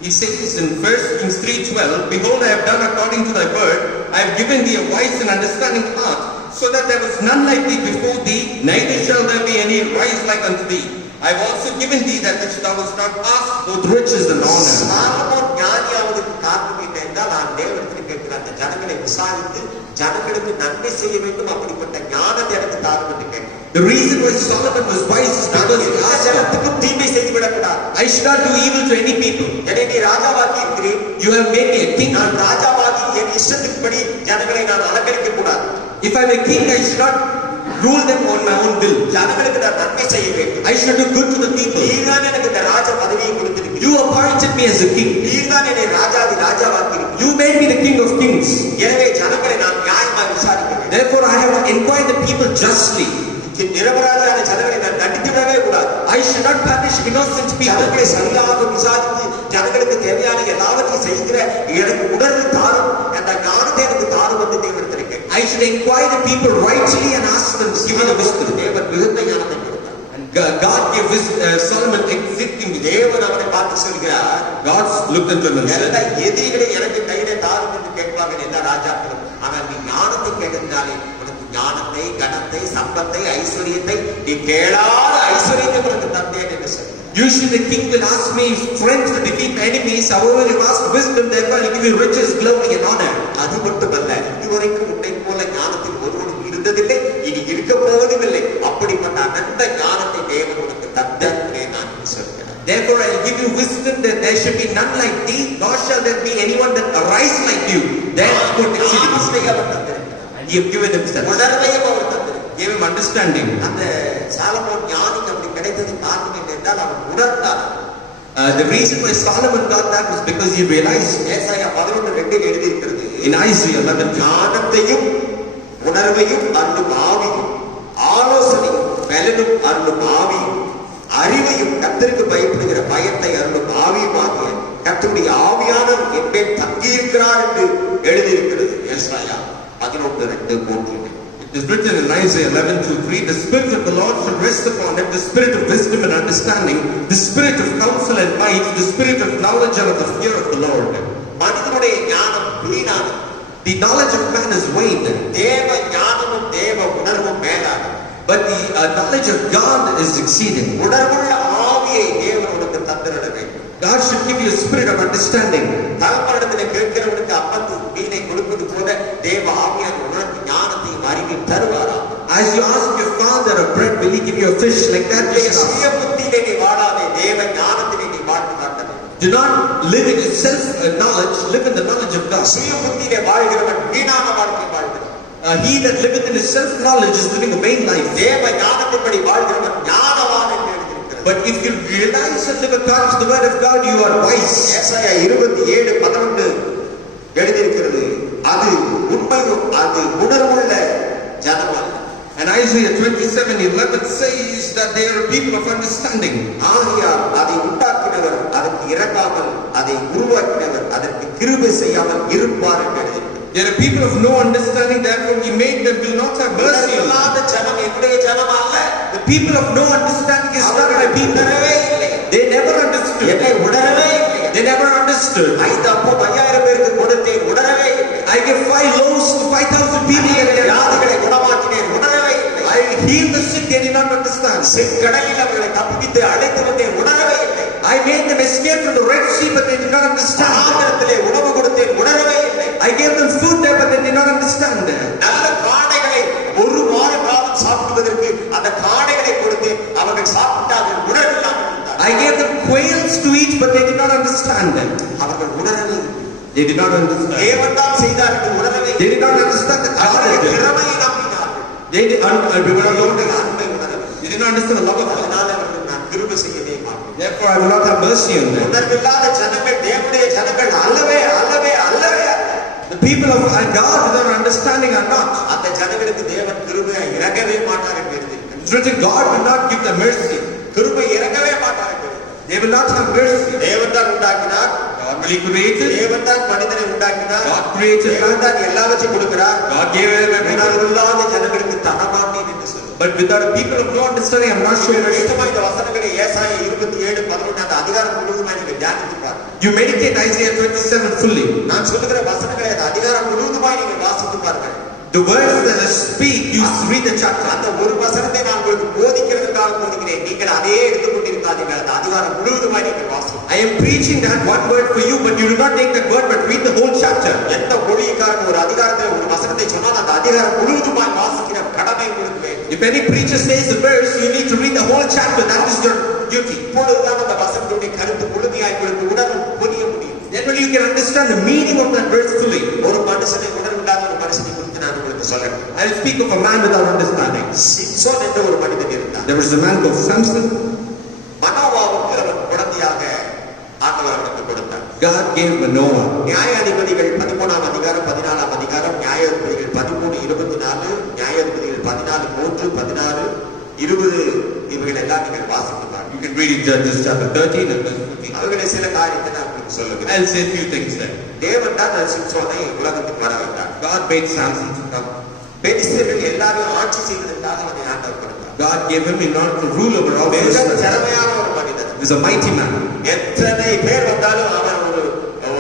He says in 1 Kings 3:12, behold, I have done according to thy word. I have given thee a wise and understanding heart, so that there was none like thee before thee, neither shall there be any rise like unto thee. I have also given thee that which thou wast not asked, both riches and honor. Solomon ஞானியாவதற்கு காரணம் என்ன என்றால், நான் தேவனிடத்தில் கேட்கிற அந்த ஜனங்களை விசாரித்து ஜனங்களுக்கு நன்மை செய்ய வேண்டும், அப்படிப்பட்ட ஞானத்தை எனக்கு தாரும் என்று கேட்கிறேன். The reason why Solomon was wise is because he asked, ஜனத்துக்கும் தீமை செய்துவிடக்கூடாது. I should not do evil to any people. என்னை நீ ராஜாவாக்கி இருக்கிறேன், You have made me a king. நான் ராஜாவாகி என் இஷ்டத்தின்படி ஜனங்களை நான் அலங்கரிக்க கூடாது. If I am a king, I should not rule them on my own will. ஜனங்களுக்கு நான் நன்மை செய்ய வேண்டும். I should do good to the people. நீர்தான் எனக்கு இந்த ராஜ பதவியை கொடுத்திருக்கிறீர். You appointed me as a king. நீர்தான் என்னை ராஜாவாக்கி இருக்கிறீர். You made me the king of kings. எனவே ஜனங்களை நான் நியாயமாக விசாரிக்க வேண்டும். Therefore, I have to inquire the people justly. நிரபராதியான ஜனங்களை நான் தண்டித்துவிடவே கூடாது. I should not punish innocent people. ஜனங்களை சரியாக விசாரித்து ஜனங்களுக்கு தேவையான எல்லாவற்றையும் செய்கிற எனக்கு உணர்வு தாரும், அந்த ஞானத்தை எனக்கு தாரும் என்று தேவனிடத்தில் கேட்கிறேன். I should inquire the people rightly and ask them, give me the wisdom. தேவன் மிகுந்த ஞானத்தை கொடுத்தார். And God gave Solomon exceeding wisdom. தேவன் அவனை பார்த்து சொல்கிறார், God looked into him and எல்லா said, எதிரிகளை எனக்கு கையிலே தாரும் என்று கேட்பாங்க எல்லா ராஜாக்களும். ஆனால் நீ ஞானத்தை கேட்டதினாலே உனக்கு ஞானத்தை, கனத்தை, சம்பத்தை, ஐஸ்வர்யத்தை, நீ கேளாத ஐஸ்வர்யத்தை உனக்கு தந்தேன் என்று சொல்கிறார். usually the king will ask me strength to defeat my enemies. However, you ask wisdom, therefore I will give you riches, glory and honor. அது மட்டுமல்ல, இதுவரைக்கும் உன்னை போல ஞான போவதும் இல்லை. அப்படிப்பட்ட அனந்த ஞானத்தை தேவன் உனக்கு தந்தே நான் சொல்கிறேன். Therefore I give you wisdom that there should be none like thee, nor shall there be anyone that arise like you. Therefore ஞானத்தை அவர் தந்திருக்கிறார். and he have given himself. உணர்வையும் அவர் தந்திருக்கிறார். Gave him understanding. அந்த சாலமோன் ஞானிக்கு அப்படி கிடைத்தது காரணம் என்ன என்றால் அவன் உணர்ந்தான். The reason why Solomon got that was because he realized. ஏசாயா 11:2 எழுதியிருக்கிறது. In Isaiah 11, ஞானத்தையும் உணர்வையும் அருளும் ஆவியும், ஆலோசனையும் பலனும் அருளும் ஆவியும், அறிவையும் கர்த்தருக்கு பயப்படுகிற பயத்தை அருளும் ஆவியுமாகிய கர்த்தருடைய ஆவியானவர் என் மேல் தங்கியிருக்கிறார் என்று எழுதியிருக்கிறது. ஏசாயா 11:2-3. it is written in Isaiah 11:2-3, the Spirit of the Lord shall rest upon him, the Spirit of wisdom and understanding, the Spirit of counsel and might, the Spirit of knowledge and of the fear of the Lord. மனிதனுடைய ஞானம் வீணானது. The knowledge of man is vain, தேவ ஞானமும் தேவ உணர்வும் மேலானது. but the knowledge of God is exceeding. உணர்வுள்ள ஆவியை தேவன் உனக்கு தந்திட வேண்டும். God should give you a spirit of understanding. தகப்பனிடத்தில் கேட்கிறவனுக்கு அப்பத்து மீனை கொடுப்பது போல தேவ ஆவியார் உனக்கு ஞானத்தையும் அறிவையும் தருவாரா? As you ask your father a bread, will he give you a fish like that? சுய புத்தியிலே நீ வாழாதே, தேவ ஞானத்திலே நீ வாழ்ந்து காட்ட வேண்டும். Do not live in your self knowledge, live in the knowledge of God. சுய புத்தியிலே வாழ்கிறவன் வீணான வாழ்க்கை வாழ்கிறான். He that liveth in his self knowledge is living a vain life. தேவ ஞானத்தின்படி வாழ்கிறவன் ஞானவான் என்று எழுதியிருக்கிறது. But if you realize and live according to the word of God, you are wise. ஏசாயா 27:11 எழுதியிருக்கிறது. அது உண்மையும் அது உணர்வுள்ள ஜனமல்ல. And Isaiah 27:11 says that they are people of understanding. ஆகையால் அதை உண்டாக்கினவர் அதற்கு இறங்காமல், அதை உருவாக்கினவர் அதற்கு கிருபை செய்யாமல் இருப்பார் என்று எழுதியிருக்கிறது. They are people of no understanding, therefore he made them will not have mercy on them. இல்லாத ஜனம் என்னுடைய ஜனம் அல்ல. The people of no understanding is not my people. உணரவே இல்லை. They never understood. என்னை உணரவே இல்லை. They never understood. 5 அப்பம் 5000 பேருக்கு கொடுத்தேன், உணரவே இல்லை. I gave 5 loaves to 5,000 people. வியாதிகளை குணமாக்கினேன், உணரவே இல்லை. I healed the sick, they did not understand. செங்கடலில் அவர்களை தப்பித்து அழைத்து வந்தேன், உணரவே இல்லை. I made them escape from the Red Sea, but they did not understand. ஆகாரத்திலே உணவு கொடுத்தேன், உணரவே இல்லை. I gave them food there, but they did not understand. நல்ல காடைகளை ஒரு வார காலம் சாப்பிடுவதற்கு அந்த காடைகளை கொடுத்து அவர்கள் சாப்பிட்டார்கள், உணர்வில்லாமல் இருந்தார்கள். I gave them quails to eat, but they did not understand. அவர்கள் உணரவே இல்லை. They did not understand. தேவன் தான் செய்தார் என்று உணரவே They இல்லை. did not understand that God அவர்கள் did it. திறமையை நம்பினார்கள். They did not அவர்கள் அன்பை உணரவில்லை. They did not understand the love of God. அதனால அவர்கள் நான் கிருபை செய்யவே மாட்டேன். Therefore, I will not have mercy on them. உணர்வில்லாத ஜனங்கள் தேவனுடைய ஜனங்கள் அல்லவே அல்லவே அல்லவே அல்ல. The people of God without understanding are not. அந்த ஜனங்களுக்கு தேவன் கிருபை இறங்கவே மாட்டார் என்று எழுதியிருக்கிறது. It's written, God will not give them mercy. கிருபை இறங்கவே மாட்டார் என்று எழுதியிருக்கிறது. They will not have mercy. தேவன் தான் உண்டாக்கினார். God will created. தேவன் தான் மனிதனை உண்டாக்கினார். God created man. தேவன் தான் எல்லாவற்றையும் கொடுக்கிறார். God gave everything. உணர்வில்லாத ஜனங்களுக்கு தரமாட்டேன் என்று சொல்லுவார். But without a people of no understanding, I'm not sure. இஷ்டமா இந்த வசனங்களை ஏசாயா 27:11 அந்த அதிகாரம் முழுவதுமாய் நீங்க தியானித்து பாருங்க. You meditate Isaiah 27 fully. நான் சொல்லுகிற வசனங்களை அந்த அதிகாரம் முழுவதுமாய் நீங்க வாசித்து பாருங்கள். The words that I speak, you read the chapter. அந்த ஒரு வசனத்தை நான் உங்களுக்கு போதிக்கிறதுக்காக போதிக்கிறேன். நீங்கள் அதே எடுத்துக்கொண்டிருக்காதீர்கள். அந்த அதிகாரம் முழுவதுமாய் நீங்கள் வாசிங்க. I am preaching that one word for you, but you do not take that word, but read the whole chapter. எந்த மொழிக்காரன் ஒரு அதிகாரத்தில் ஒரு வசனத்தை சொன்னால் அந்த அதிகாரம் முழுவதுமாய் வாசிக்கிற கடமை உங்களுக்கு வேண்டும். If any preacher says a verse, you need to read the whole chapter. That is your duty. இப்பொழுதுதான் அந்த வசனத்துடைய கருத்து முழுமையாய் உங்களுக்கு உணர்வு புரிய முடியும். Then when you can understand the meaning of that verse fully. ஒரு மனுஷனை உணர்வில்லாத ஒரு மனுஷனை குறித்து நான் உங்களுக்கு சொல்றேன். I will speak of a man without understanding. Samson என்ற ஒரு மனிதன் இருந்தார். There was a man called Samson. மனோவாவுக்கு அவன் குழந்தையாக ஆண்டவர் அவனுக்கு கொடுத்தார். God gave Manoah. நியாயாதிபதிகள் 13ஆம் அதிகாரம் 14ஆம் அதிகாரம், நியாயாதிபதிகள் 13:24, நியாயாதிபதிகள் 14:3, 16, 20 இவைகள் எல்லாம் நீங்கள் வாசித்து பாருங்கள். You can read it Judges chapter 13 and verse 15. அவர்களை சில காரியத்தை நான் உங்களுக்கு சொல்லுகிறேன். I'll say a few things there. தேவன் தான் சிம்சோனை உலகத்துக்கு வர வைத்தார். God made Samson to come. பெலிஸ்தர்கள் எல்லாரும் ஆட்சி செய்வதற்காக அவனை ஆண்டவர் கொடுத்தார். God gave him in order to rule over all மிக Israel. திறமையான ஒரு மனிதன். He was a mighty man. எத்தனை பேர் வந்தாலும் அவன்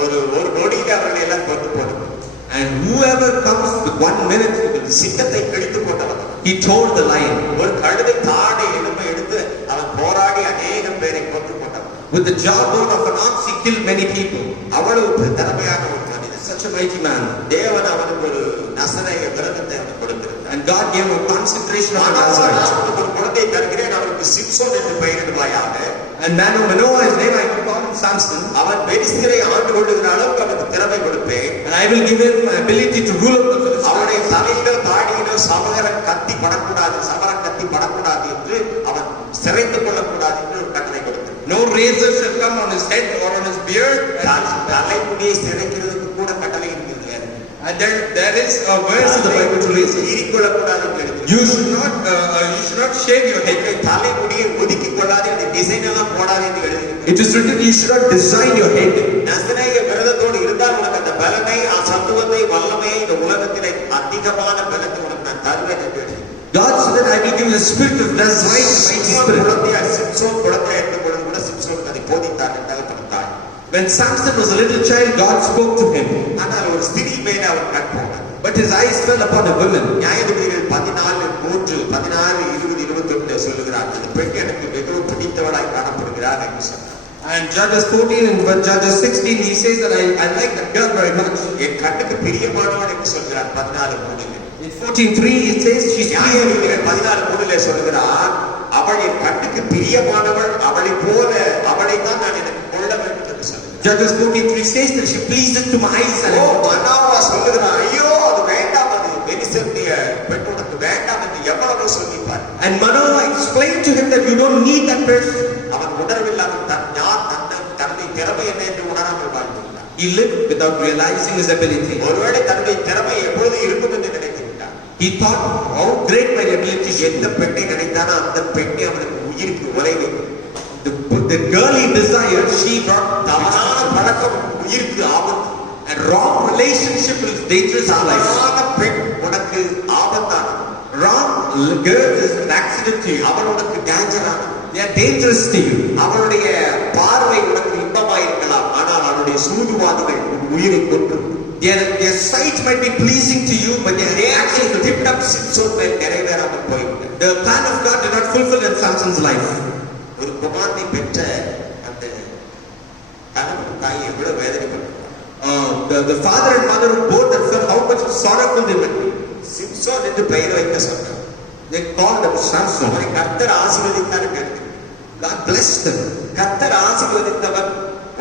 ஒரு நொடியில அவர்களை எல்லாம் கொண்டு போடுவான். And whoever comes with 1 minute, சிங்கத்தை கிழித்து போட்டவன். he tore the lion. ஒரு கழுதை தாடை எலும்பை எடுத்து அவன் போராடி அநேகம் பேரை கொண்டு போட்டவன். With the jawbone of an ox, he killed many people. அவ்வளவு திறமையான ஒரு மனிதன். Such a mighty man. தேவன் அவனுக்கு ஒரு நசரேய விரதத்தை அவனுக்கு கொடுத்திருந்தார். And God gave him a consecration of a Manoah, Nazarite. நான் உனக்கு ஒரு குழந்தையை தருகிறேன், அவருக்கு சிம்சோன் என்று பெயரிடுவாயாக. And Manoah, his name, I will call him Samson. அவன் பெலிஸ்தரை ஆண்டு கொள்ளுகிற அளவுக்கு அவனுக்கு திறமை கொடுப்பேன். And I will give him ability to rule over the அவனுடைய Philistines. தலையிலோ தாடியிலோ சமரம் கத்தி படக்கூடாது என்று அவன் சிறைத்து கொள்ளக்கூடாது என்று ஒரு கட்டளை கொடுத்தேன். No razor shall come on his head or on his beard. தலைமுடியை சிறைக்கிறதுக்கு கூட கட்டளை இருக்கிறது. And there is a verse in the Bible to raise it. ஈரிக்கொள்ளக்கூடாது என்று எழுதி. You should not shave your head. தலைமுடியை ஒதுக்கி கொள்ளாது, அந்த டிசைன் எல்லாம் போடாது என்று எழுதி. It is written you should not design your head. நசரேய விரதத்தோடு இருந்தால் உனக்கு அந்த பலனை, சத்துவத்தை, வல்லமையை, இந்த உலகத்திலே அதிகமான பலத்தை உனக்கு நான் தருவேன் என்று எழுதி. God said that I will give you a spirit of Nazarite, mighty spirit. Samson குழந்தை எடுத்த பொழுது கூட சிம்சோனுக்கு அதை போதித்தார் என்றால் படுத்தார். When Samson was a little child, God spoke to him. ஆனால் ஒரு ஸ்திரீ மேலே அவர் கண் போனார். But his eyes fell upon a woman. நியாயாதிபதிகள் 14:3, 16, 20, 21 சொல்லுகிறார், அந்த பெண் எனக்கு மிகவும் பிடித்தவளாய் காணப்படுகிறார் என்று சொன்னார். And Judges 14 and Judges 16, he says that I like that girl very much. என் கண்ணுக்கு பிரியமானவள் என்று சொல்கிறார் 14:3. In 14:3, it says she's நியாயாதிபதிகள் 14:3 சொல்லுகிறார், அவள் என் கண்ணுக்கு பிரியமானவள், அவளைத்தான் நான் எனக்கு கொள்ள வேண்டும் என்று சொல்லுகிறார். Judges 14:3 says that she pleases to my eyes. Manoah சொல்லுகிறான், ஐயோ அது வேண்டாம், அது பெலிஸ்தருடைய பெண் உனக்கு வேண்டாம் என்று எவ்வளவு சொல்லிப்பார். And Manoah explained to him that you don't need that person. அவன் உணர்வில்லாமல் தன்னுடைய திறமை என்ன என்று உணராமல் வாழ்ந்துள்ளான். He lived without realizing his ability. ஒருவேளை தன்னுடைய திறமை எப்பொழுது இருக்கும் என்று நினைத்து விட்டான். He thought how great my ability is. எந்த பெண்ணை நினைத்தானோ அந்த பெண்ணை அவனுக்கு உயிருக்கு உலை வைக்கும். The girl he desired, she brought தவறான பழக்கம் உயிருக்கு ஆபத்து. and wrong relationship is dangerous in life. தவறான பெண் உனக்கு ஆபத்தானது. Wrong girl is an accident to you. அவள் உனக்கு டேஞ்சரானது. They are dangerous to you. அவளுடைய பார்வை உனக்கு இன்பமாயிருக்கலாம், ஆனால் அவளுடைய சூதுவாதிகள் உன் உயிரை கொன்று. Their sight might be pleasing to you, but their actions will திட்டம் சிம்சோன் மேல் நிறைவேறாமல் போய்விட்டது. the plan of God did not fulfill in Samson's life. ஒரு குமாரனை பெற்ற அந்த கணவன் தாய் எவ்வளவு வேதனைப்பட்டார். The father and mother of both that felt how much sorrowful they were. Samson என்று பெயர் வைக்க சொன்னார். They called him Samson. அவனை கர்த்தர் ஆசீர்வதித்தார் என்று God blessed them. கர்த்தர் ஆசீர்வதித்தவன்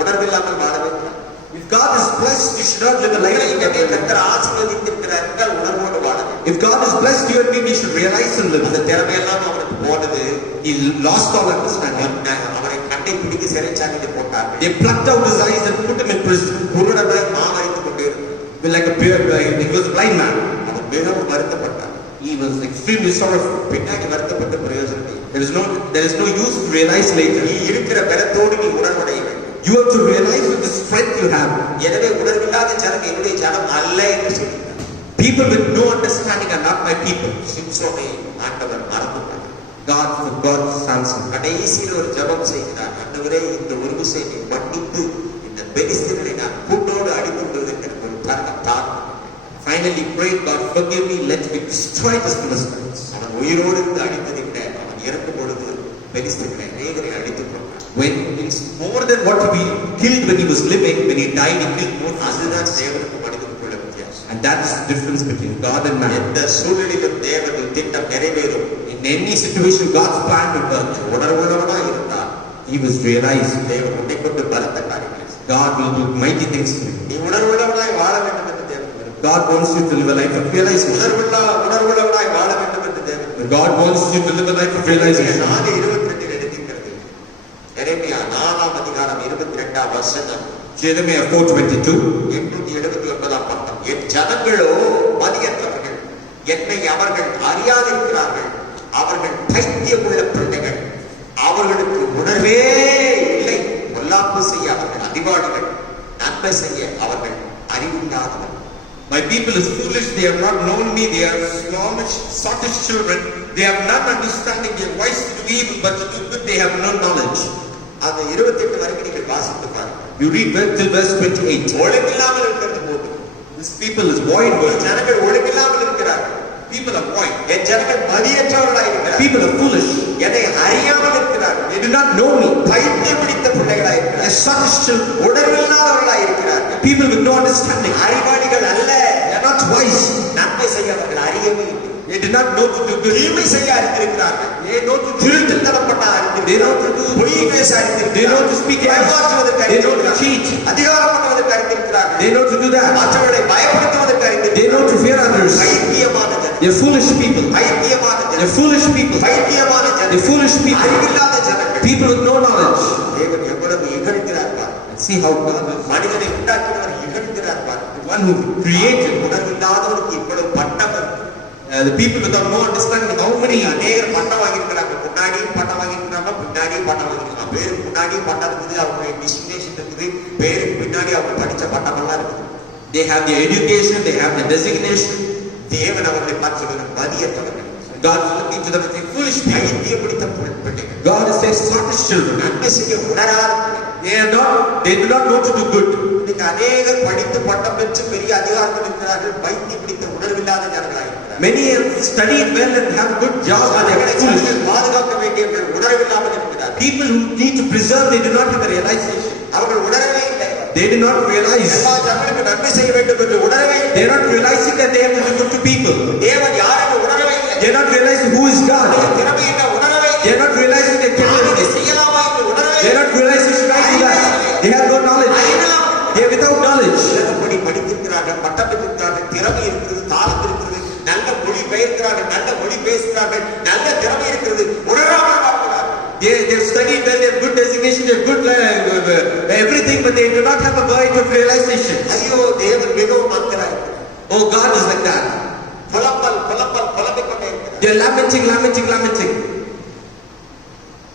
உணர்வில்லாமல் வாழ வைக்கிறார். If God is blessed, you should not live a life like that. கர்த்தர் ஆசீர்வதித்திருக்கிறார் என்றால் உணர்வோடு வாழ வேண்டும். If God is blessed you and me, we should realize and live. அந்த திறமையெல்லாம் அவனுக்கு போனது. He lost all understanding. அவனை கண்ணை பிடித்து சிறைச்சாலையில் போட்டார்கள். They plucked out his eyes and put him in prison. குருடனாய் மாவரைத்துக் கொண்டே இருந்தார். Like a beard, he was a blind man. அவன் மிகவும் வருத்தப்பட்டான். He was extremely sorrowful. பின்னாடி வருத்தப்பட்ட பிரயோஜனம் இல்லை. There is no use to realize later. நீ இருக்கிற பலத்தோடு நீ உணர்வடைய வேண்டும். You have to realize with the strength you have. எனவே உணர்வில்லாத ஜனம் என்னுடைய ஜனம் அல்ல என்று சொல்கிறார். People with no understanding are not my people. சிம்சோனை ஆண்டவர் மறந்துவிட்டார். God forgot Samson. கடைசியில் ஒரு ஜெபம் செய்கிறார். ஆண்டவரே, இந்த ஒரு விஷயத்தை மன்னித்து இந்த பெலிஸ்தர்களை நான் கூட்டோடு அடித்து விடுவதற்கு எனக்கு ஒரு தருணம் தாரும். Finally prayed, God forgive me, let me destroy this Philistines. அவன் உயிரோடு இருந்து அடித்ததை விட அவன் இறக்கும் பொழுது பெலிஸ்தர்களை அநேகரை அடித்துக் கொண்டான். When it's more than what he killed when he was living, when he died, he killed more. அதுதான் தேவனுக்கு மனிதனுக்குள்ள வித்தியாசம். And that's the difference between God and man. எந்த சூழ்நிலையிலும் தேவனுடைய திட்டம் நிறைவேறும். In any situation, God's plan will work. உணர்வுள்ளவனா இருந்தால் He was realized. தேவன் உன்னை கொண்டு பலத்த காரியங்களை செய்வார். God will do mighty things for you. நீ உணர்வுள்ளவனாய் வாழ வேண்டும் என்று தேவன் விரும்புகிறார். God wants you to live a life of realization. உணர்வுள்ளவனாய் வாழ வேண்டும் என்று தேவன் விரும்புகிறார். God wants you to live a life of realization. 4:22 எழுதியிருக்கிறது. எரேமியா 4ஆம் அதிகாரம் 22ஆம் வசனம். Jeremiah 4:22. 879ஆம் பக்கம். என் ஜனங்களோ மதியற்றவர்கள், என்னை அவர்கள் அறியாதிருக்கிறார்கள். அவர்கள் பைத்தியமுள்ள பிள்ளைகள், அவர்களுக்கு உணர்வே இல்லை. பொல்லாப்பு செய்ய அவர்கள் அறிவாளிகள், நன்மை செய்ய அவர்கள் அறிவில்லாதவர்கள். My people is foolish, they have not known me, they are squamish, sottish children, they have not understanding, they are wise to do evil, but to do good they have no knowledge. அந்த 28 வரைக்கும் நீங்கள் வாசித்து பாருங்கள். You read till verse 28. ஒழுங்கில்லாமல் இருக்கிறது போது. This people is void world. ஜனங்கள் ஒழுங்கில்லாமல் இருக்கிறார்கள். People are void. என் ஜனங்கள் மதியற்றவர்களாய் இருக்கிறார்கள். People are foolish. என்னை அறியாமல் இருக்கிறார்கள். They do not know me. பைத்தியம் பிடித்த பிள்ளைகளாய் They are இருக்கிறார்கள். sottish children. உணர்வில்லாதவர்களாய் இருக்கிறார்கள். People with no understanding. அறிவாளிகள் அல்ல. They are not wise. நன்மை செய்ய அவர்கள் அறியவே இல்லை. They did not know to do good. தீமை செய்ய அறிந்திருக்கிறார்கள். They know to do திருட்டுத்தனம் பண்ண They know அறிந்திருக்கிறார்கள். to do பொய் பேச They know அறிந்திருக்கிறார்கள். to speak lies. ஏமாற்றுவதற்கு They know to அறிந்திருக்கிறார்கள். cheat. அதிகாரம் பண்ணுவதற்கு அறிந்திருக்கிறார்கள். They know to do that. மற்றவர்களை பயப்படுத்துவதற்கு They அறிந்திருக்கிறார்கள். know to fear others. பைத்தியமான ஜனம். They're foolish people. பைத்தியமான They're ஜனம். foolish people. பைத்தியமான ஜனம். They're foolish people. அறிவில்லாத ஜனங்கள். People with no knowledge. தேவன் எவ்வளவு இகழ்கிறார் பார். And see how God is மனிதனை உண்டாக்கினவர் இகழ்கிறார் பார். the one who created. உணர்வில்லாதவருக்கு இவ்வளவு பட்டம் இருக்கு. The people without no understanding how many அநேகர் பட்டம் வாங்கியிருக்கிறாங்க. முன்னாடியும் பட்டம் வாங்கியிருக்கிறாங்க, பின்னாடியும் பட்டம் வாங்கியிருக்காங்க. பேருக்கு முன்னாடியும் பட்டம் இருக்குது, அவங்க டிஸ்டினேஷன் இருக்குது, பேருக்கு பின்னாடி அவங்க படிச்ச பட்டம் எல்லாம் இருக்குது. they have their education, they have their designation. தேவன் அவர்களை பார்த்து சொல்லுங்க, மதியற்றவர்கள். God is looking to them and saying, foolish people. பைத்தியம் பிடித்த பிள்ளைகள். God is saying, selfish children. நன்மை செய்ய உணராத They do not know to do good. இன்னைக்கு அநேகர் படித்து பட்டம் பெற்று பெரிய அதிகாரத்தில் இருக்கிறார்கள். பைத்தியம் பிடித்த உணர்வில்லாத ஜனங்களாக இருக்கிறார்கள். Many have studied well and have good jobs, but they are foolish. பாதுகாக்க வேண்டியவர்கள் உணர்வில்லாமல் இருக்கிறார்கள். People who need to preserve, they do not have the realization. அவர்கள் உணரவே இல்லை. They do not realize. எல்லா ஜனங்களுக்கு நன்மை செய்ய வேண்டும் என்று உணரவே இல்லை. They are not realizing that they have to do good to people. தேவன் யார் என்று உணரவே இல்லை. They are not realizing who is God. திறமை என்ன உணரவே இல்லை. They are not realizing their இதை capability. செய்யலாமா என்று உணரவே They are இல்லை. not realizing should I do that. They have no knowledge. They are without knowledge. உலகப்படி படித்திருக்கிறார்கள், பட்டம் பெற்றிருக்கிறார்கள், திறமை இருக்கிறது, தாளம் இருக்கிறது, நல்ல மொழி பெயர்க்கிறார்கள், நல்ல மொழி பேசுகிறார்கள், நல்ல திறமை இருக்கிறது, உணராமல் பார்க்கிறார்கள். They have studied well, they have good designation, they have good everything, but they do not have a point of realization. ஐயோ தேவன் மிகவும் அங்கராய். Oh, God is like that. புலம்பல் புலம்பல் புலம்பிக் கொண்டே இருக்கிறார். They are lamenting.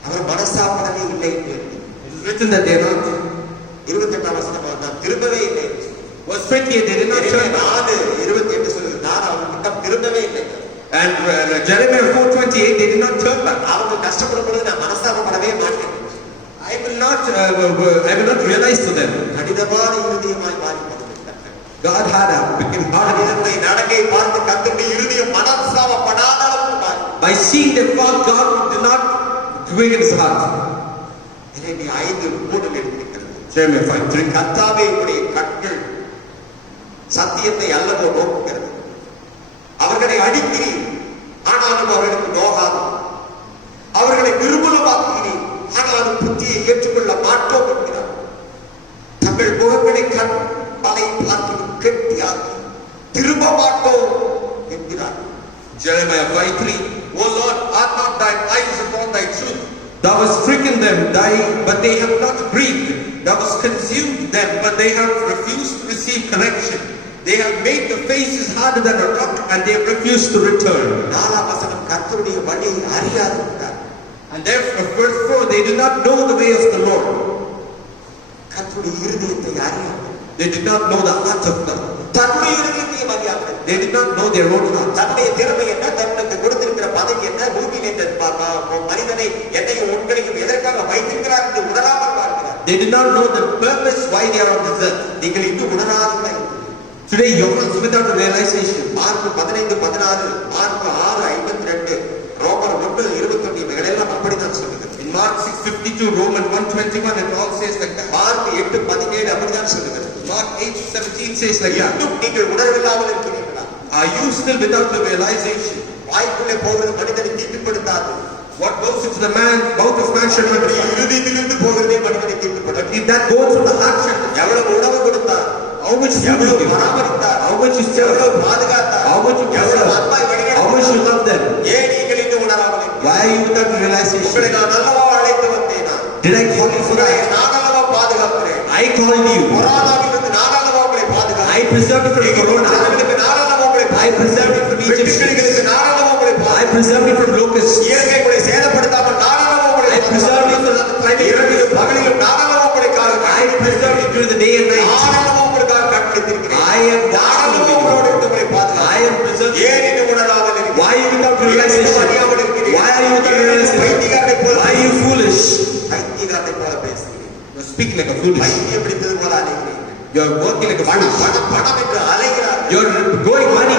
அவர் மனசாப்படவே இல்லை என்று It is written that they are not. 28ஆம் வசனம் நான் திரும்பவே இல்லை. Verse 28, they did not turn back. 4:28 சொல்லுது, நான் அவர்கிட்ட திரும்பவே இல்லை. And Jeremiah 4:28, they did not turn back. அவங்க கஷ்டப்படும் பொழுது நான் மனசாபப்படவே மாட்டேன். I will not realize to them. கடினமான இருதயமாய் மாறி போனது. God had become hard. மனிதனுடைய நடக்கையை பார்த்து கர்த்தருடைய இருதயம் மனசாபப்படாத அளவுக்கு மாறி. By seeing their fault, God did not do it in his heart. எனவே 5:3 எழுதியிருக்கிறது. Jeremiah 5:3. கர்த்தாவே உம்முடைய கண்கள் சத்தியத்தை அல்லவோ நோக்குகிறது. அவர்களை அடிக்கிறீர், ஆனாலும் அவர்களுக்கு நோகாது. அவர்களை நிர்மூலமாக்குகிறீர், ஆனாலும் புத்தியை ஏற்றுக்கொள்ள மாட்டோம் என்கிறார். தங்கள் முகங்களை கண் தலை பார்த்து கெட்டியாக்கி திரும்ப மாட்டோம் என்கிறார். Jeremiah 5:3. O Lord, are not thine eyes upon thy truth? Thou hast stricken them, but they have not grieved. Thou hast consumed them, but they have refused to receive correction. They have made their faces harder than a rock, and they have refused to return. 4ஆம் வசனம் கர்த்தருடைய வழியை அறியாது என்றார். And therefore, verse 4, they do not know the way of the Lord. கர்த்தருடைய இருதயத்தை அறியாது. They did not know the heart of God. தன்னுடைய இருதயத்தையும் அறியாது. They did not know their own heart. தன்னுடைய திறமை என்ன, தன்னுக்கு கொடுத்திருக்கிற பதவி என்ன, பூமியில் இந்த மனிதனை என்னையும் உங்களையும் எதற்காக வைத்திருக்கிறார் என்று உணராமல் பார்க்கிறார். They did not know the purpose why they are on this earth. நீங்கள் இன்னும் உணராதவர்களாய் Today, you are without a realization. Mark 15:16, mark 6:52, ரோமர் 1:21 இவைகளெல்லாம் அப்படித்தான் சொல்லுகிறது. In Mark 6:52, Romans 1:21, it all says like that. Mark 8:17 அப்படித்தான் சொல்லுகிறது. Mark 8:17 says like that. இன்னும் நீங்கள் உணர்வில்லாமல் இருக்கிறீர்களா? Are you still without the realization? வாய்க்குள்ளே போகிறது மனிதனை தீட்டுப்படுத்தாது. What goes into the mouth of man shall not அவனுடைய depart. இருதயத்திலிருந்து போகிறதே மனிதனை தீட்டுப்படுத்தும். But if that goes from the heart shall not. எவ்வளவு உணவு கொடுத்தார், How much food you எவ்வளவு give? பராமரித்தார், How much you எவ்வளவு serve? பாதுகாத்தார், How much you எவ்வளவு preserve? அன்பாய் How much வழிநடத்தினார். you love them? ஏன் நீங்கள் இன்னும் உணராமல் இருக்கிறீர்கள்? Why are you without the உங்களை realization? நான் நல்லவா அழைத்து வந்தேனா? Did I call you for உங்களை that? நான் அல்லவா பாதுகாக்கிறேன். I called you. கொரோனாவிலிருந்து நான் அல்லவா உங்களை பாதுகாக்கிறேன். I preserved you from corona. ஜனங்களுக்கு நான் அல்லவா உங்களை I preserved you from Egypt. வெட்டுக்கிளிகளுக்கு நான் அல்லவா உங்களை I பாதுகாக்கிறேன். preserved you from locusts. இயற்கை உங்களை சேதப்படுத்தாமல் நான் அல்லவா உங்களை I preserved you from the climate. இரவிலும் பகலிலும் நான் அல்லவா உங்களை I preserved you during the day and night. நான் அல்லவா உங்களுக்காக கற்பித்திருக்கிறேன். I am நான் watching அல்லவா over you. உங்களோடு இருந்து உங்களை பாதுகாக்கிறேன். I am preserved. ஏன் இன்னும் உணராமல் இருக்கிறீர்கள்? Why are you without ஏன் இன்னும் realization? அறியாமல் இருக்கிறீர்கள்? Why are you without ஏன் இன்னும் realization? பைத்தியக்காரனை போல Why are you foolish? பைத்தியக்காரனை போல பேசுகிறீர்கள்? You speak like a foolish. பைத்தியம் பிடித்தது போல அலைகிறீர்கள். You are working like a பணம் fool. பணம் பணம் என்று அலைகிறார்கள். You are going money.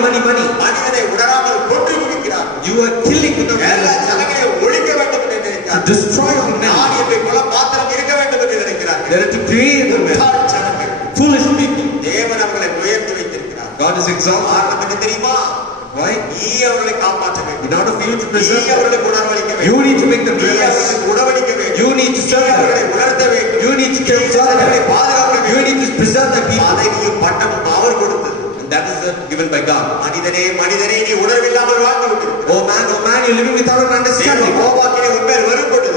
மனிதனை உணராமல் கொன்று குவிக்கிறார். You are killing without எல்லா realization. ஜனங்களையும் ஒழிக்க வேண்டும் என்று To நினைக்கிறார். destroy all men. நான் என்னை போல மாத்திரம் இருக்க வேண்டும் என்று நினைக்கிறார்கள். They are to create the men. முட்டாள் ஜனங்கள். Foolish people. தேவன் அவர்களை உயர்த்தி வைத்திருக்கிறார். God is exalted. காரணம் என்ன தெரியுமா? Why? அவர்களை காப்பாற்ற வேண்டும். In order for you to preserve நீ them, அவர்களுக்கு உணர்வளிக்க வேண்டும். you need to make them நீ realize. அவர்களுக்கு உணவளிக்க வேண்டும். You need to serve நீ அவர்களை them. உணர்த்த வேண்டும். You need to நீ care for அவர்களை them. பாதுகாக்க You வேண்டும். need to preserve the people. பதவியும் பட்டமும் அவர் கொடுத்தது. And that is given by God. மனிதனே மனிதனே நீ உணர்வில்லாமல் வாழ்ந்து கொண்டிருக்கிறாய். Oh man, you're living without an understanding. கோபாக்கினை உன்மேல் வரும்பொழுது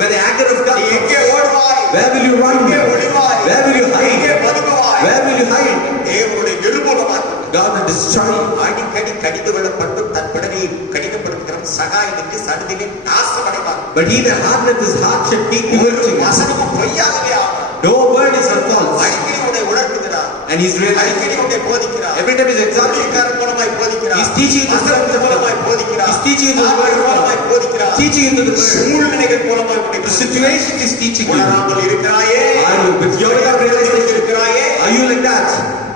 When the anger of God நீ comes, எங்கே ஓடுவாய்? where will you run? எங்கே ஒளிவாய்? Where will you எங்கே hide? பதுங்குவாய்? Where will you hide? தேவனுடைய நிர்மூலமாக்கும் God will destroy you. அடிக்கடி கடிந்து கொள்ளப்பட்டும் தன் பிடவையை கடினப்படுத்துகிறவன் சகாயனுக்கு சடுதிலே நாசமடைவான். But he that hardeneth his heart shall keep him ஒரு him. வசனமும் பொய்யாகவே ஆகும். No word is false. அடிக்கடி உன்னை உணர்த்துகிறார். And he's realizing அடிக்கடி உன்னை போதிக்கிறார். every time he's exalting. ஊழியக்காரன் மூலமாய் போதிக்கிறார். He's teaching the வசனத்தின் word of மூலமாய் God. போதிக்கிறார். He's teaching the word of மூலமாய் God. போதிக்கிறார். Teaching into the word. சூழ்நிலைகள் மூலமாய் உன்னை The situation is teaching you. உணராமல் இருக்கிறாயே. Are you with your realization? இருக்கிறாயே. Are you like that?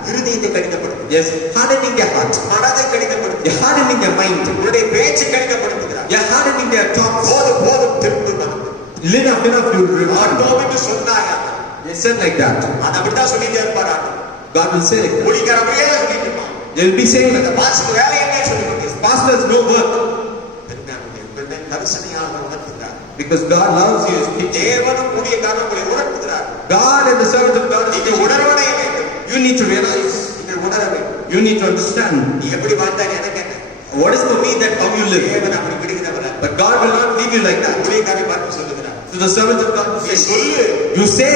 இருதயத்தை கடினப்படுத்து. Yes. Hardening their heart. மனதை கடினப்படுத்து. You're hardening their mind. உன்னுடைய பேச்சு கடினப்படுத்துகிறார். You're hardening their thoughts. போதும் போதும் திரும்ப மனம். Enough, you will reward. ஆண்டோம் என்று சொன்னாயா? They said like that. அதை அப்படித்தான் சொல்லிட்டே இருப்பார் ஆண்டவர். God will say like that. ஊழியக்காரன் அப்படியே தான் சொல்லிட்டு இருப்பான். They'll be saying like இந்த that. பாஸ்டர் வேலை என்ன சொல்லி கொண்டிருப்பார். Pastor has no work. பெருமையான கரிசனையாக உணர்த்துகிறார். Because God loves you. He's teaching. தேவனும் ஊழியக்காரன் உங்களை உணர்த்துகிறார். God and the servant of God is நீங்க teaching. உணர்வடைய வேண்டும். You need to realize. நீங்கள் உணர வேண்டும். You need to understand. நீ எப்படி வாழ்ந்தாய் எனக்கு என்ன? What is for me that how you live? தேவன் அப்படி விடுகிறவர் அல்ல. But God will not leave you like that. ஊழியக்காரை பார்த்து சொல்லுகிறார். So the servant of God நீ says, சொல்லு. you say,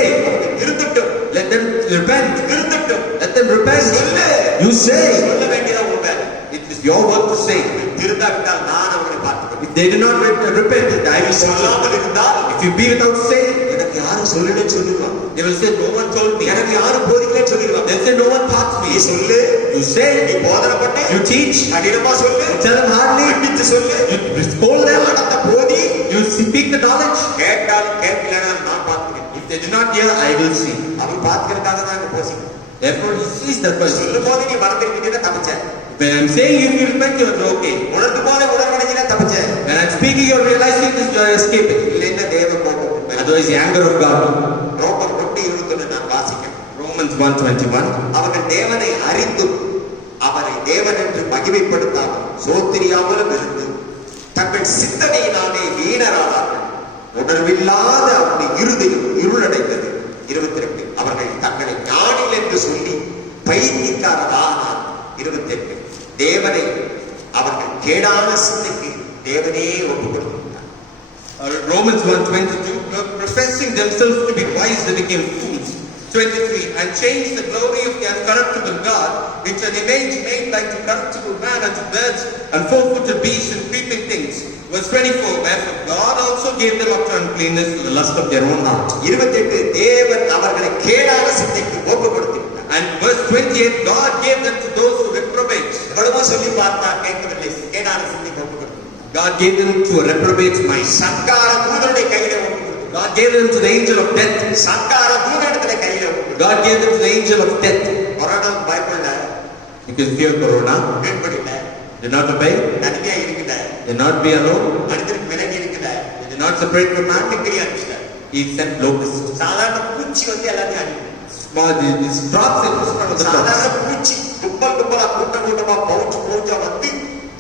திருந்தட்டும். let them repent. திருந்தட்டும். Let them repent. சொல்லு. You say, சொல்ல வேண்டியதா உன் வேலை. it is your work to say. திருந்தாவிட்டால் நான் அவர்களை பார்த்துக்கொள்வேன். If they do not repent, I will say. சொல்லாமல் இருந்தால் If you be without saying, எனக்கு யாரும் சொல்லலன்னு சொல்லிடுவாங்க. they will say, no one told me. எனக்கு யாரும் போதிக்கலன்னு சொல்லிடுவாங்க. They say, no one taught நீ me. சொல்லு. You say, நீ போதனை பண்ணு. you teach, கடினமா சொல்லு. tell them hardly, கண்டித்து சொல்லு. you scold them, ஞானத்தை போதி. you speak the knowledge. கேட்டாலும் கேட்கலனாலும் நான் பார்க்கிறேன். If they do not hear, I will see. அவன் பார்க்கிறதுக்காக தான் அங்க போசிக்கிறேன். Therefore, he sees that person. சொல்லும் போது நீ மறந்துருக்கீங்கன்னா தப்பிச்ச. When I'm saying if you repent, you are okay. உணர்ந்து போல உணர்வடைஞ்சினா தப்பிச்ச. When I'm speaking, you're realizing this, you are escaping. இல்லைன்னா தேவ கோபம். Otherwise, the anger of God. ரோமர் 1:21 நான் வாசிக்கிறேன். Romans 1:21. அவர்கள் தேவனை அறிந்தும் அவரை தேவன் என்று மகிமைப்படுத்தாமல் சோத்திரியாமலும் இருந்து தங்கள் சிந்தனையினாலே வீணரானார்கள். உணர்வில்லாத அவருடைய இருதயம் இருளடைந்தது. 22 அவர்கள் தங்களை ஞானிகள் என்று சொல்லி பைத்தியக்காரரானார். 28 தேவனை அவர்கள் கேடான சிந்தைக்கு தேவனே ஒப்புக் கொடுத்தார். Romans 1:22. Professing themselves to be wise, they became fools. 23. And changed the glory of the uncorruptible God, which an image made like to corruptible man, unto birds and four-footed beasts and creeping things. Verse 24. Wherefore God also gave them up to uncleanness to the lust of their own heart. 28 தேவன் அவர்களை கேடான சிந்தைக்கு ஒப்புக் கொடுத்தார். And verse 28. God gave them to those who reprobate. எவ்வளவோ சொல்லி பார்த்தார், கேட்கவில்லை. கேடான சிந்தைக்கு ஒப்புக் கொடுத்தார். God gave them to a reprobate mind. சங்கார தூதனுடைய கையில ஒப்புக் கொடுத்தார். God gave them to the angel of death. சங்கார தூதனிடத்துல கையில ஒப்புக் கொடுத்தார். God gave them to the angel of death. Corona பயப்படல, Because fear corona. மேம்படல, Did not obey. தனிமையா இருக்கல, Did not be alone. மனிதனுக்கு விலகி இருக்கல, They did not separate from man. நாட்டுக்கிளி அடிச்சிட்டார். He sent locusts. சாதாரண பூச்சி வந்து எல்லாத்தையும் அடிக்கும். Small, these drops in front of the சாதாரண crops. பூச்சி கும்பல் கும்பலா கூட்டம் கூட்டமா பவுச்சா வந்து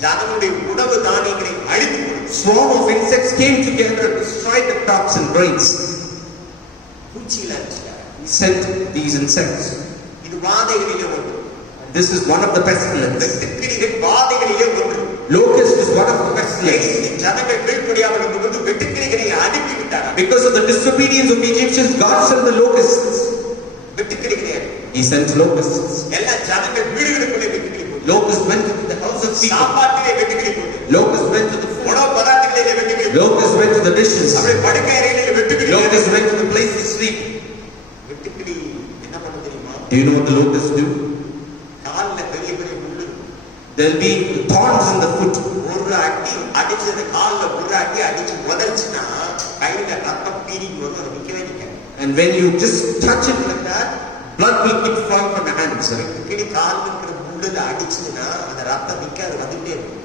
ஜனங்களுடைய உணவு தானியங்களை அழித்து போடும். Swarm of insects came together and destroyed the crops and grains. பூச்சியில அடிச்சிட்டார். He sent these insects. இது வாதைகளிலே ஒன்று. This is one of the pestilence. வெட்டுக்கிளிகள் வாதைகளிலே ஒன்று. Locust is one of the pestilence. ஜனங்கள் கீழ்ப்படியாமல் இருந்தபோது வெட்டுக்கிளிகளை அனுப்பி விட்டார். Because of the disobedience of Egyptians, God sent the locusts. வெட்டுக்கிளிகளை He sent locusts. எல்லா ஜனங்கள் வீடுகளுக்குள்ளே வெட்டுக்கிளி போட்டு. Locusts went to the house of people. சாப்பாட்டிலே வெட்டுக்கிளி போட்டு. Locusts went to the food. உணவு பதார்த்தங்களிலே வெட்டுக்கிளி போட்டு. Locusts went to the dishes. அப்படியே படுக்கை அறையிலே வெட்டுக்கிளி. Locusts went to the place to sleep. வெட்டுக்கிளி என்ன பண்ண தெரியுமா? Do you know what the locusts do? கால்ல பெரிய பெரிய முள்ளு. There'll be thorns in the foot. ஒரு அடி அடிச்சது கால்ல ஒரு அடி அடிச்சு உதறிச்சுன்னா கையில ரத்தம் பீரிட்டு வரும். அது நிக்கவே நிக்காது. And when you just touch it like that, blood will keep flowing from your hands. வெட்டுக்கிளி கால்ல இருக்கிற முள்ளுல அடிச்சதுன்னா அந்த ரத்தம் நிக்காது, வந்துட்டே இருக்கும்.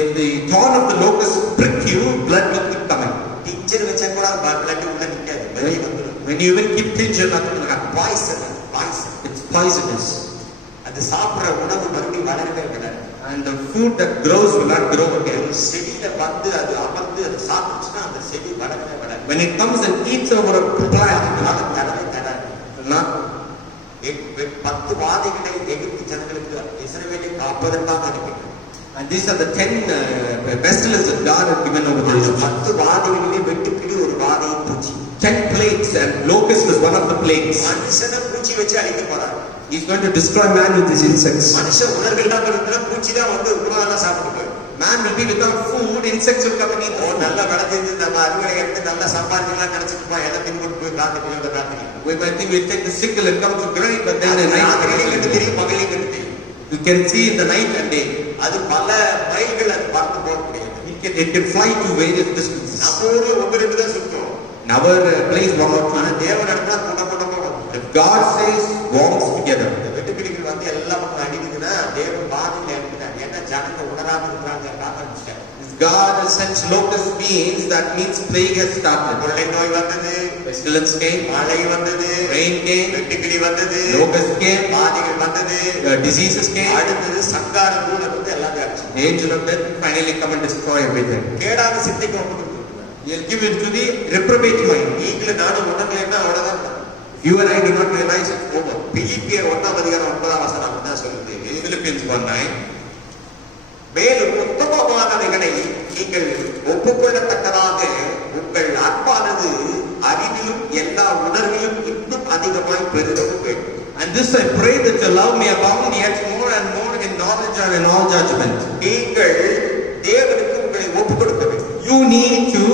If the thorn of the locust prick you, blood will keep coming. Teacher வச்சா கூட பிளட் உள்ள நிக்காது, வெளியே வந்துடும். When you even keep tincture, nothing will happen. Poison poison. It's poisonous. அது சாப்பிடுற உணவு மறுபடியும் வளரவே விடாது. and the food that grows will not grow again. செடியில வந்து அது அமர்ந்து அது சாப்பிட்டுச்சுன்னா அந்த செடி வளரவே வளராது. When it comes and eats over a plant, it will not, தடவை தடாது. it will not. 10 வாதைகளை எகிப்து ஜனங்களுக்கு இஸ்ரவேலை காப்பதற்காக அனுப்பினார். And these are the 10 pestilence that God had given over the Egyptians. 10 வாதைகளிலே வெட்டுக்கிளி ஒரு வாதை பூச்சி. 10 plagues and locust was one of the plagues. மனுஷனை பூச்சி வச்சு அழிக்க போறார். He is going to destroy man with these insects. மனுஷன் உணர்வு இல்லாம இருந்தா பூச்சி தான் வந்து உணவெல்லாம் சாப்பிட்டு போயிடும். Man will be without food, insects will come and eat. நல்லா விளைஞ்சது நம்ம அறுவடை எடுத்து நல்லா சம்பாதிக்கலாம் நினைச்சிட்டு போய் எல்லாம் தின்னு போய் காத்துக்கு வந்து காத்துக்கு. We might think we'll take the sickle and come to grind, but then the night தெரியும் பகலையும் கண்டு தெரியும். You can see in the night and day. அது பல மைல்கள் அது பறந்து போக முடியாது. It can fly to various distances. நம்ம ஊர்ல ஒவ்வொரு தான் சுத்தம். In our place, one or two. ஆனா தேவன் இடத்துல கூட்டமா வரும். If God says, walks together. வெட்டுக்கிளிகள் வந்து எல்லாம் அடிக்குதுன்னா தேவன் பாதியில இருக்கிறார். ஏன்னா ஜனங்க உணராம இருக்கிறாங்க காப்பாற்றிட்டார். God has sent locust beings, that means plague has started. கொள்ளை நோய் வந்தது, Pestilence came, மழை வந்தது, rain came, வெட்டுக்கிளி வந்தது, locust came, பாதிகள் வந்தது, diseases came. அடுத்தது சங்கார தூதன் வந்து எல்லாத்தையும் அடிச்சு. The angel of death finally come and destroy everything. கேடான சிந்தைக்கு ஒப்புக்கொடுத்து. He'll give it to the reprobate mind. நீங்களும் நானும் உணர்ந்தேன்னா அவ்வளவுதான். You and I do not realize it. பிலிப்பியர் 1:9 தான் சொல்லுது. Philippians 1:9. மேலும் உத்தமமானவைகளை நீங்கள் ஒப்புக்கொள்ளத்தக்கதாக உங்கள் அன்பானது அறிவிலும் எல்லா உணர்விலும் இன்னும் அதிகமாய் பெருகவும் வேண்டும். And this I pray that your love may abound yet more and more in knowledge and in all judgment. நீங்கள் தேவனுக்கு உங்களை ஒப்புக்கொடுக்க வேண்டும். You need to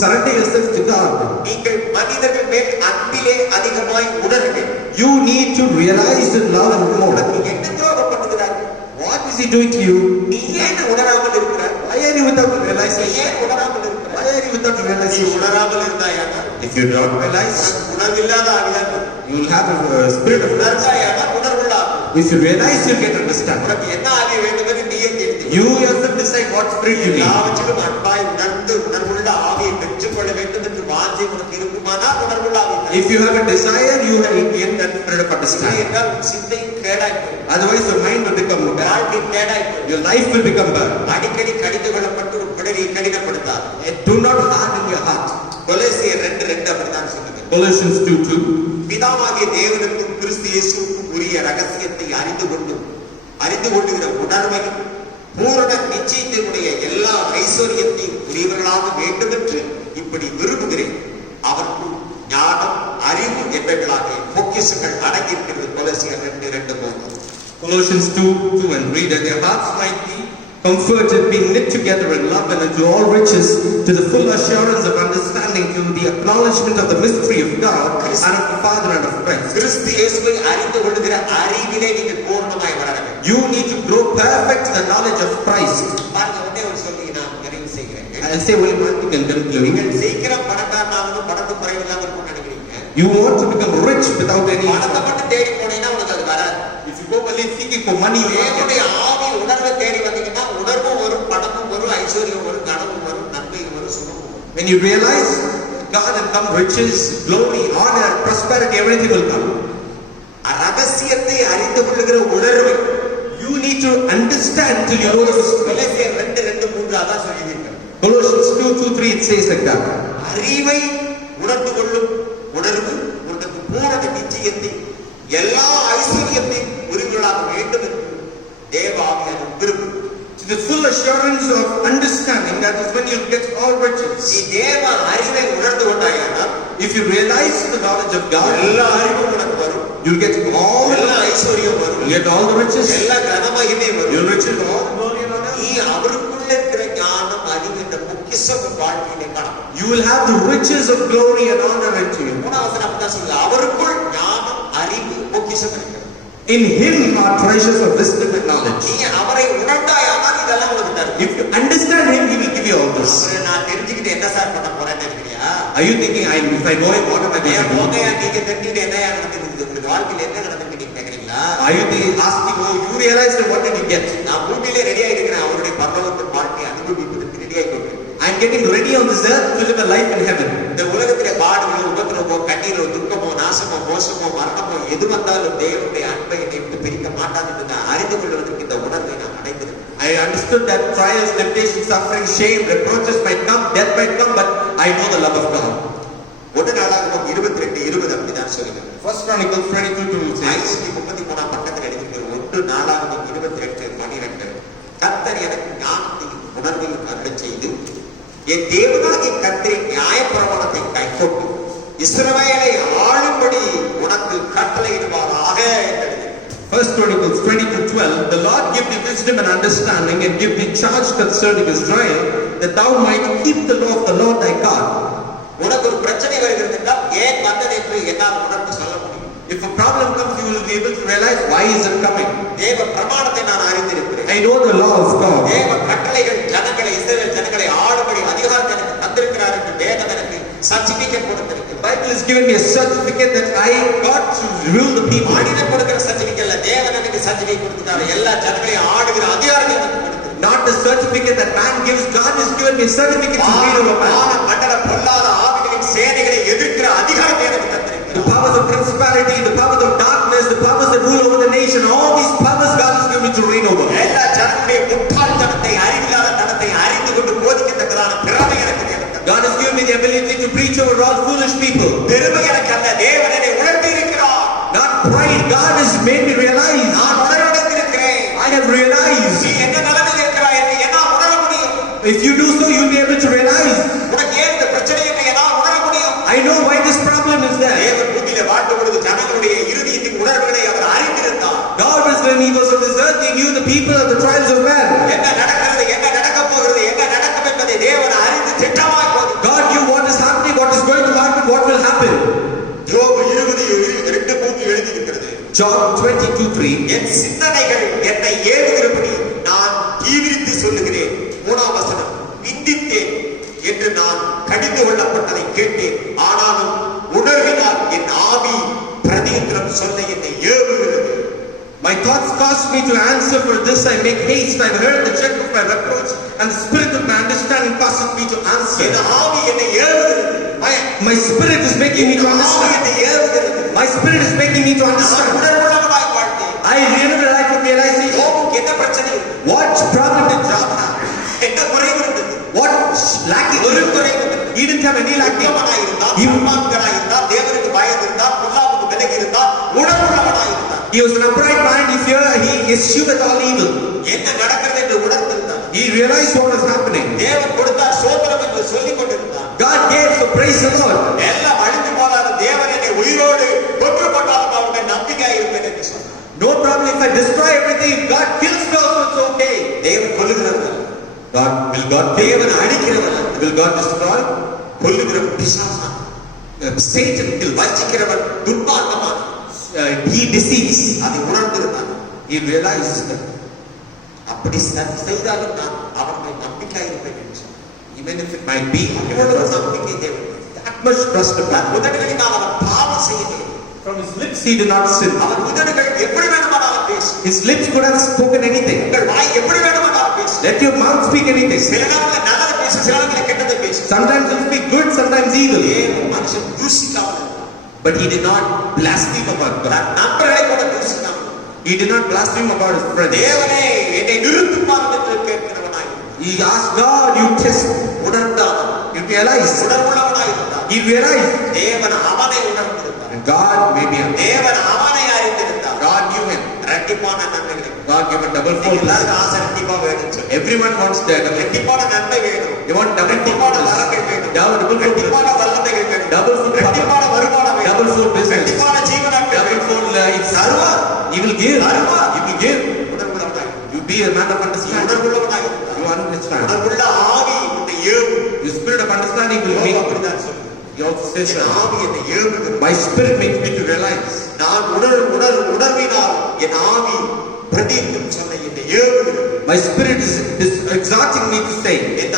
surrender yourself to God. நீங்கள் மனிதர்கள் மேல் அன்பிலே அதிகமாய் உணர வேண்டும். You need to realize the love and more. உனக்கு என்ன துரோகம் பண்ணுகிறார்? What is he doing to you? நீ ஏன் உணராமல் இருக்கிறார்? Why are you without நீ realizing? ஏன் உணராமல் இருக்கிறார்? Why are you without நீ realizing? உணராமல் இருந்தாயானால் If you do not realize, உணர்வில்லாத ஆவியாக you will have a spirit of love. உணர்ந்தாயானால் உணர்வுள்ள ஆவி. If you realize, you get understanding. உனக்கு என்ன ஆவி வேண்டும் என்று நீயே தெரிந்து You yourself decide what spirit you need. எல்லாவற்றிலும் அன்பாய் உணர்ந்து உணர்வுள்ள ஆவியை பெற்றுக்கொள்ள வேண்டும் என்று வாஞ்சை உனக்கு இருக்குமானால் உணர்வுள்ள ஆவி. If you have a desire, you will get that spirit of இல்லை understanding. என்றால் உன் சிந்தை கேடாய் போகும். Otherwise, your mind will become bad. வாழ்க்கை கேடாய் போகும். Your life will become bad. அடிக்கடி கடிந்து கொள்ளப்பட்டு ஒரு பிடரியை கடினப்படுத்தார். And do not harden your heart. கொலோசியர் 2:2 அப்படித்தான் சொல்லுங்க. Colossians 2:2. பிதாவாகிய தேவனுக்கும் கிறிஸ்து இயேசுவுக்கும் உரிய ரகசியத்தை அறிந்து கொள்ளுகிற உணர்வையும் பூரண நிச்சயத்தினுடைய எல்லா ஐஸ்வர்யத்தையும் உரியவர்களாக வேண்டும் என்று இப்படி விரும்புகிறேன். அவருக்குள் ஞானம் அறிவு என்பவர்களாக பொக்கிஷங்கள் அடங்கியிருக்கிறது. கொலோசியர் 2:2-3. Colossians 2:2 and read that their hearts might be comforted, being knit together in love and into all riches, to the full assurance of understanding, to the acknowledgement of the mystery of God and of the Father and of Christ. கிறிஸ்து இயேசுவை அறிந்து கொள்ளுகிற அறிவிலே நீங்கள் பூர்ணமாய் வளர வேண்டும். You need to grow perfect in the knowledge of Christ. பாருங்க, ஒண்ணே ஒரு சொல்லி நான் நிறைவு செய்கிறேன். I'll say only one thing and conclude. நீங்கள் சீக்கிரம் பணக்காரனாகணும், பணத்து குறைவில்லாம இருக்கும்னு நினைக்கிறீங்க. You want to become rich without any. பணத்தை மட்டும் தேடி போனீங்கன்னா உனக்கு அது வராது. If you go only seeking for money, you won't get தேவனுடைய it. ஆவி உணர்வை தேடி வந்தீங்கன்னா உணர்வும் வரும், பணமும் வரும், ஐஸ்வர்யம் வரும், கனவும் வரும், நன்மையும் வரும், சுகமும் வரும். When you realize God will come, riches, glory, honor, prosperity, everything will come. ரகசியத்தை அறிந்து கொள்ளுகிற உணர்வை You need to understand till you know the spirit. கொலோசியர் 2:2-3 அதான் சொல்லியிருக்கிறது. Colossians 2:2-3 it says like that. அறிவை உணர்ந்து கொள்ளும் உணர்வு உனக்கு பூரண நிச்சயத்தை எல்லா ஐஸ்வர்யத்தையும் உரிமைகளாக வேண்டும் என்று தேவ ஆவியானவர் விரும்புகிறார். To the full assurance of understanding, that is when you get all riches. நீ தேவ அறிவை உணர்ந்து கொண்டாயானால் If you realize the knowledge of God, எல்லா அறிவும் உனக்கு வரும், you'll get all, எல்லா ஐஸ்வர்யம் வரும், you'll get all the riches, எல்லா கனமகிமை வரும். you'll riches, all the glory and honor. நீ அவருக்குள்ள இருக்கிற ஞானம் அறிவு என்ற பொக்கிஷம் உன் வாழ்க்கையிலே காணப்படும். You will have the riches of glory and honor into you. மூணாவது வசனம் அப்படிதான் சொல்லுது. அவருக்குள் ஞானம் அறிவு பொக்கிஷம் இருக்கிறது. In Him are treasures of wisdom and knowledge. நீ அவரை உணர்ந்தாயானால் இதெல்லாம் உனக்கு தரும். If you understand Him, He will give you all this. அவரை நான் தெரிஞ்சுக்கிட்டு என்ன சார் பண்ண போறேன்னு நினைக்கிறியா? Are you thinking, if I know Him, what am I going ஏன் to போகையா do? நீங்க தெரிஞ்சுக்கிட்டு என்னையா நடந்துருக்கு? உங்களுக்கு வாழ்க்கையில என்ன நடந்துருக்கு நீங்க கேக்குறீங்களா? Are you thinking, asking, oh, you realized what did you get? நான் பூமியிலே ரெடியா இருக்கிறேன். அவருடைய பரலோகத்தின் வாழ்க்கையை அனுபவிப்பதற்கு ரெடியாகி கொள்கிறேன். I'm getting ready on this earth to live a life in heaven. இந்த உலகத்திலே பாடுகளோ, உபத்திரவமோ, கண்ணீரோ, துக்கமோ, நாசமோ, மோசமோ, மரணமோ எது வந்தாலும் தேவனுடைய அன்பை என்னை விட்டு பிரிக்க மாட்டாது என்று நான் அறிந்து கொள்வதற்கு இந்த உணர்வை நான் அடைந்திருக்கிறேன். I understood that trials, temptation, suffering, shame, reproaches might come, death might come, but I know the love of God. 1 நாளாகமம் 22:20 அப்படிதான் சொல்லுகிறது. First Chronicles 22:2 says, 533 பக்கத்தில் எழுதியிருக்கிறது. 1 நாளாகமம் 22:12 கர்த்தர் எனக்கு ஞானத்தையும் உணர்வையும் அருளச் செய்து என் தேவனாகிய கர்த்தரின் நியாயப்பிரமாணத்தை கைக்கொண்டு இஸ்ரவேலை ஆளும்படி உனக்கு கட்டளையிடுவாராக என்று. First Chronicles 22:12, the Lord give thee wisdom and understanding and give thee charge concerning Israel, that thou might keep the law of the Lord thy God. உனக்கு ஒரு பிரச்சனை வருகிறது என்றால் ஏன் வந்தது என்று என்னால் உணர்ந்து சொல்ல முடியும். If a problem comes, you will be able to realize why is it coming. தேவ பிரமாணத்தை நான் அறிந்திருக்கிறேன். I know the law of God. தேவ கட்டளைகள் ஜனங்களை இஸ்ரவேல் ஜனங்களை ஆளும்படி அதிகாரத்தை எனக்கு தந்திருக்கிறார் என்று வேதம் எனக்கு சர்டிபிகேட் கொடுத்திருக்கிறது. Bible has given me a certificate that I got to rule the people. மனிதன் கொடுக்கிற சர்டிபிகேட் இல்ல, தேவன் எனக்கு சர்டிபிகேட் கொடுத்திருக்கார். எல்லா ஜனங்களையும் ஆளுகிற அதிகாரத்தை எனக்கு கொடுத்திருக்கிறார். Not the certificate that man gives. God has given me a certificate to rule over man. மண்டல பொல்லாத ஆவிகளின் சேனைகளை எதிர்க்கிற அதிகாரத்தை எனக்கு தந்திருக்கிறார். The powers of principality, the powers of darkness, the powers that rule over the nation, all these powers God has given me to reign over. எல்லா ஜனங்களுடைய முட்டாள்தனத்தை அறிவில்லாத தனத்தை அறிந்து கொண்டு போதிக்கத்தக்கதான திறமை எனக்கு தேவன். God has given me the ability to preach over all foolish people. பெருமை எனக்கு அல்ல, தேவன் என்னை உணர்த்தி இருக்கிறார். Not pride. God has made me realize. நான் உணர்ந்திருக்கிறேன். I have realized. நீ என்ன நிலைமையில் இருக்கிறாய் என்று என்னால் உணர முடியும். If you do so, you'll be able to realize. உனக்கு ஏன் இந்த பிரச்சனை என்று என்னால் உணர முடியும். I know why this problem is there. தேவன் பூமியிலே வாழ்ந்த பொழுது ஜனங்களுடைய இருதயத்தின் உணர்வுகளை அவர் அறிந்திருந்தார். God was when he was on this earth, he knew the people of the trials of man. என்ன நடக்கிறது, என்ன நடக்கப் போகிறது, என்ன நடக்கும் என்பதை தேவன் அறிந்து திட்டமாய் போதித்தார். God knew what is happening, what is going to happen, what will happen. யோபு 20:2 எழுதியிருக்கிறது. Job 22:3. என் சிந்தனைகள் என்னை ஏவுகிறபடி நான் தீவிரித்து சொல்லுகிறேன். 3ஆம் வசனம், நிந்தித்தேன் என்று நான் கடிந்து கொள்ளப்பட்டதை கேட்டேன், ஆனாலும் உணர்வினால் என் ஆவி பிரதியுத்தரம் சொல்ல என்னை ஏவுகிறது. My thoughts cause me to answer, for this I make haste. I have heard the check of my reproach, and the spirit of my understanding causes me to answer. என் ஆவி என்னை ஏவுகிறது. My spirit is making me to ஆவி understand. என்னை ஏவுகிறது. My spirit is making me to நான் understand. உணர்வுள்ளவனாய் வாழ்ந்தேன். I realize from realization. யோபுக்கு என்ன பிரச்சனை? What problem did Job have? என்ன குறைவு இருந்தது? What lacking? ஒரு குறைவு இருந்தது. He didn't have any lacking. உத்தமனாய் இருந்தார், சன்மார்க்கனாய் இருந்தார், தேவனுக்கு பயந்திருந்தார், பொல்லாப்புக்கு விலகி இருந்தார், உணர்வுள்ளவனாய் இருந்தார். He was an upright man. He eschewed at all evil. என்ன நடக்கிறது என்று உணர்ந்திருந்தார். He realized what was happening. தேவன் கொடுத்தார், சோதரம் என்று சொல்லிக் கொண்டிருந்தார். God gave, so praise the Lord. எல்லாம் அழிந்து போனாலும் தேவன் என்னை உயிரோடு கொன்று போட்டாலும் அவருடைய நம்பிக்கையாக இருப்பேன் என்று சொன்னார். No problem if I destroy everything. If God kills me also, it's okay. தேவன் கொல்லுகிறவர். Will God தேவன் அழிக்கிறவர். Will God destroy? கொல்லுகிறவர் பிசாசான். Satan kills. வஞ்சிக்கிறவன் துன்மார்க்கமான். He deceives. அதை உணர்ந்திருந்தான். He realizes that. அப்படி செய்தாலும் நான் அவருடைய நம்பிக்கையாக இருப்பேன் என்று சொன்னார். Even if it might be, இவ்வளவு நம்பிக்கை தேவன். that much trust of God. உதடுகளினால் அவன் பாவம் செய்யவில்லை. From his lips he did not sin. அவன் உதடுகள் எப்படி வேண்டுமானாலும் பேசும். His lips could have spoken anything. உங்கள் வாய் எப்படி வேண்டுமானாலும் பேசும். Let your mouth speak anything. சில நேரங்களில் நல்லதை பேசும், சில நேரங்களில் கெட்டதை பேசும். Sometimes it will speak good, sometimes evil. மனுஷன் தூசிக்காமல் இருந்தான். But he did not blaspheme about God. நண்பர்களை கூட தூசிக்காமல். He did not blaspheme about his friends. தேவனே என்னை நிறுத்துமாறு என்று கேட்கிறவனாய். He asked God, you test. உணர்ந்தான். He realized. உணர்வுள்ளவனாய் இருந்தான். He realized. தேவன் அவனை உணர்ந்திருந்தார். And God made me understand. தேவன் அவனை அறிந்திருந்தார். God knew him. இரட்டிப்பான நன்மைகளை. God gave a double fold. எல்லாருக்கும் ஆசை இரட்டிப்பா வேணும். Everyone wants that. இரட்டிப்பான நன்மை வேணும். You want double இரட்டிப்பான fold. வரங்கள் வேணும். Double fold. இரட்டிப்பான வல்லமைகள் வேணும். Double fold. இரட்டிப்பான வருமானம் வேணும். Double fold business. இரட்டிப்பான ஜீவனாட்கள் Double வேணும். fold life. தருவார். He will give. தருவார். He will give. உணர்வுள்ளவனாய். You be a man of understanding. உணர்வுள்ளவனாய் இருந்தார். You understand. உணர்வுள்ள ஆவி உன்னை ஏவும். The spirit of understanding will யோபு make. அப்படிதான் சொல்லுது. He also says N that. ஆவி என்னை ஏவுகிறது. My spirit makes me to realize. நான் உணர்வினால் என் ஆவி பிரதியுத்தரம் சொல்ல என்னை ஏவுகிறது. My spirit is exhorting me to say. என்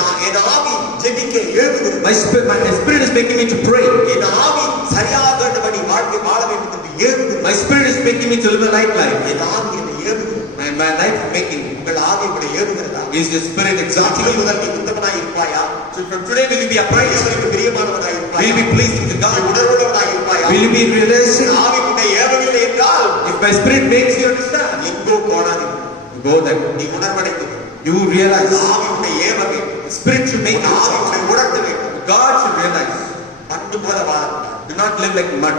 ஆவி ஜெபிக்க ஏவுகிறது. My spirit is making me to pray. என் ஆவி சரியாகபடி வாழ்க்கை வாழ வேண்டும் என்று ஏவுகிறது. My spirit is making me to live a light life. என் ஆவி என்னை ஏவுகிறது. And my life making. உங்கள் ஆவி உங்களை ஏவுகிறதா? Is your spirit exhorting you? முதல் நீ உத்தமனாய் இருப்பாயா? So from today will you be upright? தேவனுக்கு பிரியமானவனாய் Will இருப்பாயா? you be pleasing to நீ God? உணர்வுள்ளவனாய் இருப்பாயா? Will you be realizing? ஆவி உன்னை ஏவவில்லை என்றால் If my spirit makes you understand, எங்கோ போனாது. go there. நீ உணர்வடைந்து You realize. ஆவி உன்னை ஏவ வேண்டும். The Spirit should make you. ஆவி உன்னை உணர்த்த வேண்டும். God should realize. மண்ணு போல வாழக்கூடாது. Do not live like mud.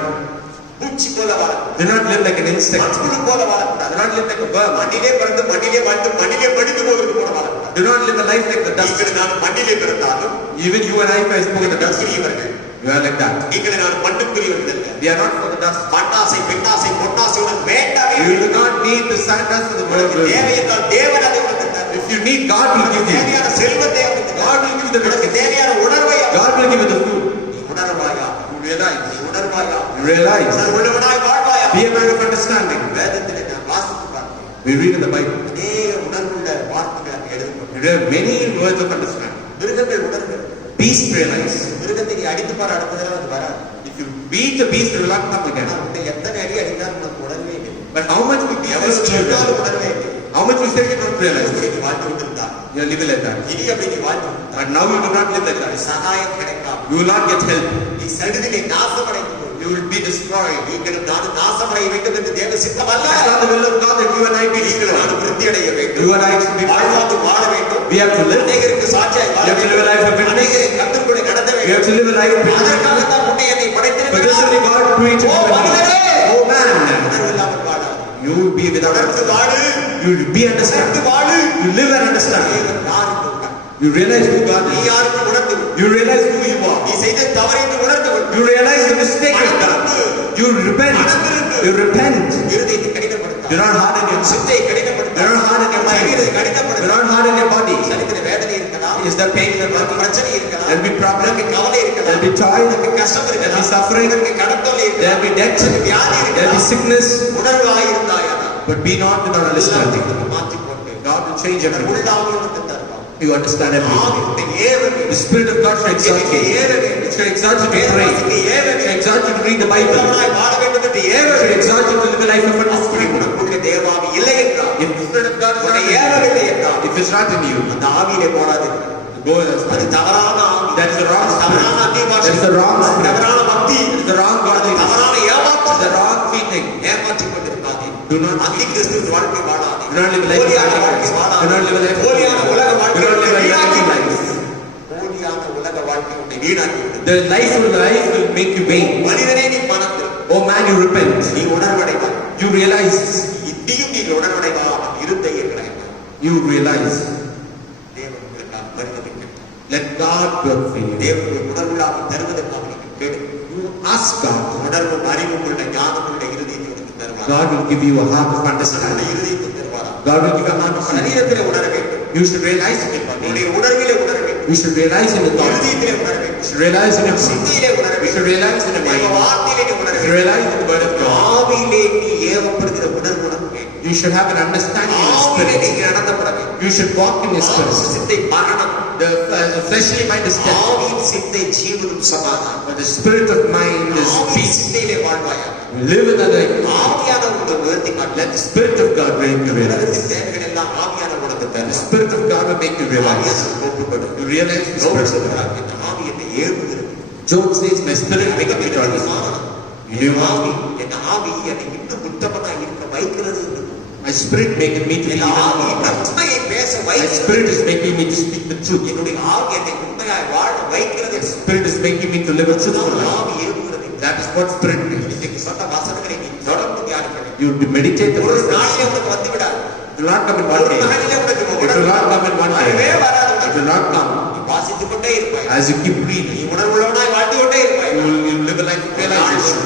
பூச்சி போல வாழக்கூடாது. Do not live like an insect. மண்புழு போல வாழக்கூடாது. Do not live like a bird. மண்ணிலே பிறந்து மண்ணிலே வாழ்ந்து மண்ணிலே மடிந்து போவது போல வாழக்கூடாது. Do not live a life like the dust. நீங்கள் நான் மண்ணிலே பிறந்தாலும் Even you and I, if I spoke in the dust, தஸ்கிரியவர்கள். you are like that. நீங்கள் நான் மண்ணுக்குரியவர்கள் அல்ல. We are not for the dust. மண்ணாசை பெண்ணாசை பொன்னாசை உனக்கு வேண்டாமே. You do not need the sandals of the world. தேவை என்றால் தேவன் அதை உனக்கு தருவார். If you need, God will give you. தேவையான செல்வத்தை உனக்கு God will give you the உனக்கு riches. தேவையான உணர்வை God will give you the food. நீ உணர்வாயா? You realize. நீ உணர்வாயா? You realize. உணர்வுள்ளவனாய் வாழ்வாயா? Be a man of understanding. வேதத்திலே நான் வாசித்து பார்த்தேன். We read in the Bible. அநேக உணர்வுள்ள வார்த்தைகள் அங்கே எழுதப்பட்டிருக்கிறது. There are many words of understanding. மிருகங்கள் உணர்கிறது. Beast realize. மிருகத்தை நீ அடித்து பாரு, அடுத்த தடவை அது வராது. If you beat the beast, it will not come again. ஆனால் உன்னை எத்தனை அடி அடித்தாலும் உனக்கு உணர்வே இல்லை. But how much we beat எவ்வளவு this children? சொன்னாலும் உணர்வே இல்லை. How much you say you don't realize? இப்படி நீ வாழ்ந்து கொண்டிருந்தால் You are living like that. இனி அப்படி நீ வாழ்ந்து கொண்டிருந்தால் But now you do not live like that. சகாயம் கிடைக்காம You will not get help. நீ சடுதிலே நாசமடைந்து போய் You will be destroyed. நீங்களும் நானும் நாசமடைய வேண்டும் என்று தேவ சித்தம் அல்ல. It's not the will of God that you and I be நீங்கள் destroyed. நானும் விருத்தி அடைய வேண்டும். You and I should be வாழ்வாங்கு வாழ வேண்டும். We have to live. அநேகருக்கு சாட்சியாய் வாழ We have to live a life of வேண்டும். witness. அநேகரை கர்த்தருக்குள்ளே நடத்த We have வேண்டும். to live a life of witness. அதற்காகத்தான் உன்னை என்னை But this is படைத்திருக்கிறார். only God created O you and me. மனிதனே, Oh man, உணர்வு இல்லாமல் வாழாது. you will be without உணர்ந்து understanding. வாழு. You will be உணர்ந்து understanding. வாழு. You live and understand. தேவன் யார் என்று உணர். You realize who God நீ is. யாருக்கு உணர்ந்து கொள். You realize who you are. நீ செய்த தவறு என்று உணர்ந்து கொள். You realize the mistake you've done. You repent. You repent. இருதயத்தை கடினப்படுத்தாது. Do not harden your sin. சிந்தையை கடினப்படுத்தாது. Do not harden your mind. சரீரத்தை Do கடினப்படுத்தாது. not harden your body. சரீரத்தில் வேதனை இருக்கலாம். Is there pain in the உனக்கு body? பிரச்சனை இருக்கலாம். There will be problem. உனக்கு கவலை There இருக்கலாம். will be toil. உனக்கு கஷ்டம் There will be இருக்கலாம். suffering. உனக்கு கடத்தொல்லை There இருக்கலாம். will be death. உனக்கு வியாதி There will be இருக்கலாம். sickness. உணர்வாய் இருந்தாயானால் But be not without understanding. எல்லாத்தையும் மாற்றி போட்டு God will change everything. உள்ளாமல் உனக்கு தருவார். You understand everything. ஆவி உன்னை ஏவ வேண்டும். The Spirit of God should exalt you. It should exalt you to pray. It should exalt you to read the Bible. உள்ளவனாய் வாழ வேண்டும் என்று ஏவ It should வேண்டும். exalt you to live a life of அப்படி understanding. உனக்குள்ளே தேவாவி இல்லை என்றால், If the Spirit of God is உன்னை not in ஏவவில்லை you, என்றால், if it's not in you, அந்த ஆவியிலே போடாது. go in that அது spirit. தவறான ஆவி. That is the wrong அது spirit. தவறான அந்நியபாஷை. That is the wrong spirit. தவறான பக்தி. It is the wrong godliness. தவறான It is ஏமாற்றம். the wrong feeling. ஏமாற்றிக் கொண்டிருக்காதே. Do not அந்தி கிறிஸ்துவின் வாழ்க்கை வாழாதே. Do not live a life of போலியான வாழ்க்கை arrogance. வாழாதே. Do not live a life of போலியான உலக Do வாழ்க்கை not உன்னை live a வீணாக்கி empty விடும். life. போலியான உலக வாழ்க்கை உன்னை வீணாக்கி விடும். The life will make you vain. மனிதனே நீ மனத்தில் Oh man, you repent. நீ உணர்வடைவாய். You realize. இந்தியும் நீ உணர்வடைவா அவன் இருந்த என்கிறாய். You realize. தேவன் உங்களுக்காக பரிதவிக்கிறார். Let God work for you. தேவனுடைய உணர்வுள்ளாக தருவதற்காக நீங்கள் கேடு. You ask God. உணர்வும் அறிவும் உள்ள ஞானமுள்ள இருதயத்தை உனக்கு தருவார். God will give you a heart of உன்னுடைய understanding. இருதயத்தை தருவாரா? God will give you a heart of understanding. சரீரத்திலே உணர வேண்டும். You should realize in your body. உன்னுடைய உணர்விலே உணர வேண்டும். You should realize in your thoughts. இருதயத்திலே உணர You வேண்டும். should realize in your mind. சிந்தையிலே உணர You should வேண்டும். realize in your தேவ mind. வார்த்தையிலே நீ உணர You should வேண்டும். realize in the word of God. ஆவியிலே நீ ஏவப்படுகிற உணர்வு உனக்கு வேண்டும். You should have an understanding in the ஆவியிலே spirit. நீ நடத்தப்பட வேண்டும். You should walk in your spirit. சிந்தை மரணம். The fleshly mind is death, ஆவியின் சிந்தை ஜீவனும் சமாதானம். but the spirit of mind is ஆவியின் peace. சிந்தையிலே வாழ்வாயா. Live in the light. ஆவியானவர் உங்களை உயர்த்தி காட்டுவார். Let the spirit of God make you realize. உலகத்தின் தேவைகள் எல்லாம் ஆவியானவர் உனக்கு The தருவார். spirit of God will make you realize. ஆவியானவர் ஒப்புக்கொடு. You realize the யோபு spirit of சொல்கிறார், God. இந்த ஆவி என்னை ஏவுகிறது. Job says, my spirit maketh me to N understand. You know, ஆவி என்னை இன்னும் உத்தமனாய் இருக்க வைக்கிறது என்று. my spirit maketh me to be N even ஆவி more. உண்மையை பேச My வைக்கிறது. spirit is making me to speak the truth. என்னுடைய ஆவி என்னை உண்மையாய் வாழ வைக்கிறது என்று. Spirit is making me to live a truthful அதுதான் life. ஆவி ஏவுகிறது. That is what spirit means. இன்னைக்கு சொன்ன வசனங்களை நீ தொடர்ந்து தியானிக்க வேண்டும். You meditate the ஒரு verses. நாளிலே உனக்கு வந்து விடாது. It will not come in one ஒரு day. நாளிலே உனக்கு It will not come in one வரவே day. வராது. It will not come. நீ வாசித்துக் கொண்டே இருப்பாய். As you keep நீ reading, உணர்வுள்ளவனாய் வாழ்ந்து கொண்டே இருப்பாய். you will live a life of realization.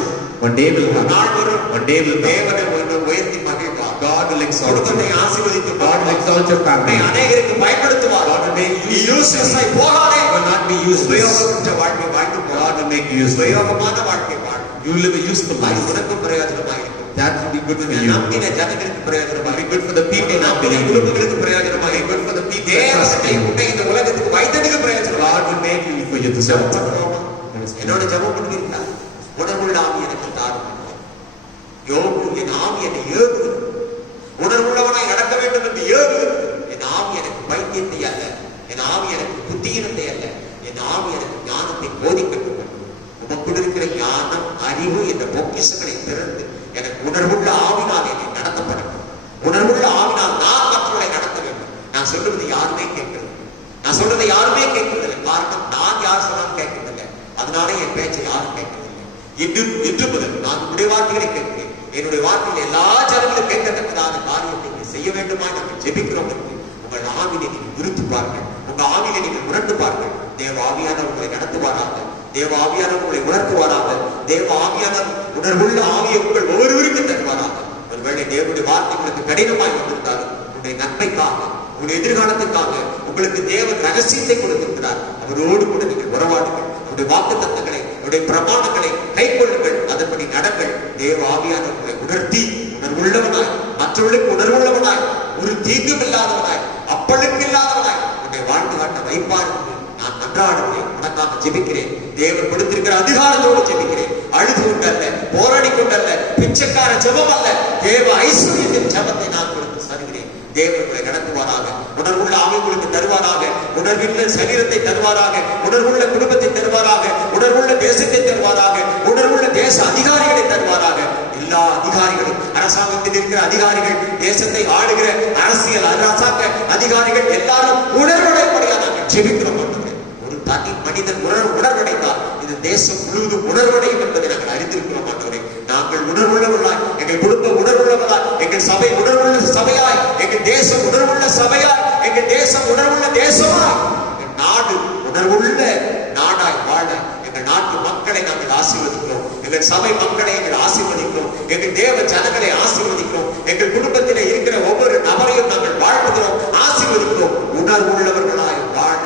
One day will come. நாள் வரும். One day will come. தேவனை உன்னை உயர்த்தி மகிழ்வார். God will exalt குடும்பத்தை you. ஆசீர்வதித்து God will exalt your உன்னை family. அநேகருக்கு பயன்படுத்துவார். God will make நீ you useless. useless ஆய் போகாதே. You will not be useless. உபயோகமற்ற வாழ்க்கை வாழ்ந்து God போகாதே. will make you useless. உபயோகமான வாழ்க்கை வாழ். You will live a useful அது life. உனக்கும் பிரயோஜனமாக இருக்கும். That will be good for உன்னை you. நம்பின ஜனங்களுக்கு பிரயோஜனமாக It will be இருக்கும். good for the people உன்னை that நம்பின believe you. குடும்பங்களுக்கு பிரயோஜனமாக It will be good இருக்கும். for the people that trust தேவனை you. உன்னை இந்த உலகத்துக்கு வைத்ததுக்கு பிரயோஜனமாக God will make you for you to serve. என்னோட ஜெபம் பண்ணுவீங்களா? உணர்வுள்ள ஆவி எனக்கு தாரும். யோபு என் ஆவி என்னை ஏவுகிறது. உணர்வுள்ளவனாய் நடக்க வேண்டும் என்று ஏவுகிறது. என் ஆவி எனக்கு பைத்தியத்தை அல்ல. என் ஆவி எனக்கு புத்தியினத்தை அல்ல. என் ஆவி எனக்கு ஞானத்தை போதிக்கட்டும். உமக்குள் இருக்கிற ஞானம் அறிவு என்ற பொக்கிஷங்களை திறந்து எனக்கு உணர்வுள்ள ஆவினால் என்னை நடத்தப்படும். உணர்வுள்ள ஆவினால் நான் மற்றவர்களை சொல்றதை யாருமே கேட்கறதில்லை. காரணம், நான் யார் சொன்னாலும் கேட்கறதில்லை. அதனால என் பேச்சை யாரும் கேட்கறதில்லை. இன்று முதல் நான் உங்களுடைய வார்த்தைகளை கேட்கிறேன். என்னுடைய வார்த்தையில் எல்லா ஜனங்களும் கேட்கத்தக்கதான காரியத்தை நீங்கள் செய்ய வேண்டுமா நாங்கள் ஜெபிக்கிறோம். உங்கள் ஆவியை நீங்கள் நிறுத்துப்பார்கள், உங்க ஆவியை நீங்கள் உணர்த்துப்பார்கள். தேவ ஆவியானவர் உங்களை நடத்துவாராக, தேவ ஆவியானவர் உங்களை உணர்த்துவாராக, தேவ ஆவியானவர் உணர்வுள்ள ஆவியை உங்கள் ஒவ்வொருவருக்கும் தருவாராக. ஒருவேளை தேவனுடைய வார்த்தை உங்களுக்கு கடினமாய் வந்திருந்தாலும் உங்களுடைய நன்மைக்காக, உங்களுடைய எதிர்காலத்துக்காக உங்களுக்கு தேவன் ரகசியத்தை கொடுத்திருக்கிறார். அவரோடு கூட நீங்கள் உறவாடுங்கள். அவருடைய வாக்கு தத்தங்களை, அவருடைய பிரமாணங்களை கை கொள்ளுங்கள், அதன்படி நடங்கள். தேவ ஆவியானவர் உங்களை உணர்த்தி உணர்வுள்ளவனாய், மற்றவர்களுக்கு உணர்வுள்ளவனாய், ஒரு தீங்கும் இல்லாதவனாய், அப்பளுக்கு இல்லாதவனாய் உன்னை வாழ்ந்து காட்ட வைப்பார். நான் நன்றாடுகிறேன், உனக்காக ஜெபிக்கிறேன். தேவன் கொடுத்திருக்கிற அதிகாரத்தோடு ஜெபிக்கிறேன். அழுது கொண்டல்ல, போராடி கொண்டல்ல, பிச்சைக்கார ஜெபம் அல்ல, தேவ ஐஸ்வர்யத்தின் ஜெபத்தை நான் கொடுத்து தருகிறேன். தேவன் உங்களை நடத்துவாராக. உணர்வுள்ள ஆவி உங்களுக்கு தருவாராக. உணர்வுள்ள சரீரத்தை தருவாராக. உணர்வுள்ள குடும்பத்தை தருவாராக. உணர்வுள்ள தேசத்தை தருவாராக. உணர்வுள்ள தேச அதிகாரிகளை தருவாராக. எல்லா அதிகாரிகளும், அரசாங்கத்தில் இருக்கிற அதிகாரிகள், தேசத்தை ஆளுகிற அரசியல் அரசாங்க அதிகாரிகள் எல்லாரும் உணர்வுடையபடியா நாங்கள் ஜெபிக்கிறோம். ஒரு தனி மனிதன் உணர்வடைந்தால் இது தேசம் முழுவதும் உணர்வடையும் என்பதை நாங்கள் அறிந்திருக்கிறோம். நாங்கள் உணர்வுள்ளவர்களாய், எங்கள் குடும்பம் உணர்வுள்ளவர்களாய், எங்கள் சபை உணர்வுள்ள சபையாய், எங்கள் தேசம் உணர்வுள்ள சபையாய், எங்கள் தேசம் உணர்வுள்ள தேசமாய், எங்கள் நாடு உணர்வுள்ள நாடாய் வாழ எங்கள் நாட்டு மக்களை நாங்கள் ஆசீர்வதிக்கிறோம். எங்கள் சபை மக்களை எங்கள் ஆசீர்வதிக்கிறோம். எங்கள் தேவ ஜனங்களை ஆசீர்வதிக்கிறோம். எங்கள் குடும்பத்திலே இருக்கிற ஒவ்வொரு நபரையும் நாங்கள் வாழ்த்துகிறோம், ஆசீர்வதிக்கிறோம். உணர்வுள்ளவர்களாய் வாழ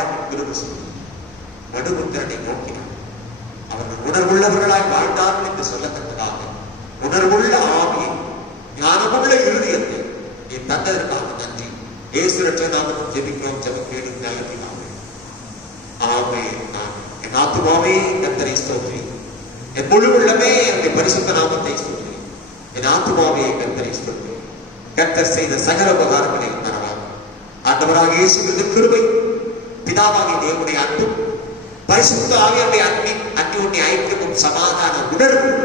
மடுபுத்திரனை நோக்கினார். அவர்கள் உணர்வுள்ளவர்களாய் வாழ்ந்தார்கள் என்று சொல்லத்தக்கதாக உணர்வுள்ள ஆவியை, ஞானமுள்ள இருதயத்தை நீ தந்ததற்காக நன்றி. இயேசு ரட்சகனாமத்தில் ஜெபிக்கிறோம். ஜெபம் கேளும் நல்ல பிதாவே. ஆமென். என் ஆத்துமாவே கர்த்தரை ஸ்தோத்திரி, என் முழு உள்ளமே என்னுடைய பரிசுத்த நாமத்தை ஸ்தோத்திரி. என் ஆத்துமாவே கர்த்தரை ஸ்தோத்திரி. கர்த்தர் செய்த சகல உபகாரங்களை மறவார். ஆண்டவராக இயேசு கிறிஸ்துவின் கிருபை, பிதாவாகிய தேவனுடைய அன்பும், பரிசுத்த ஆவியானவருடைய அன்பின் அந்யோன்ய ஐக்கியமும், சமாதான உணர்வும்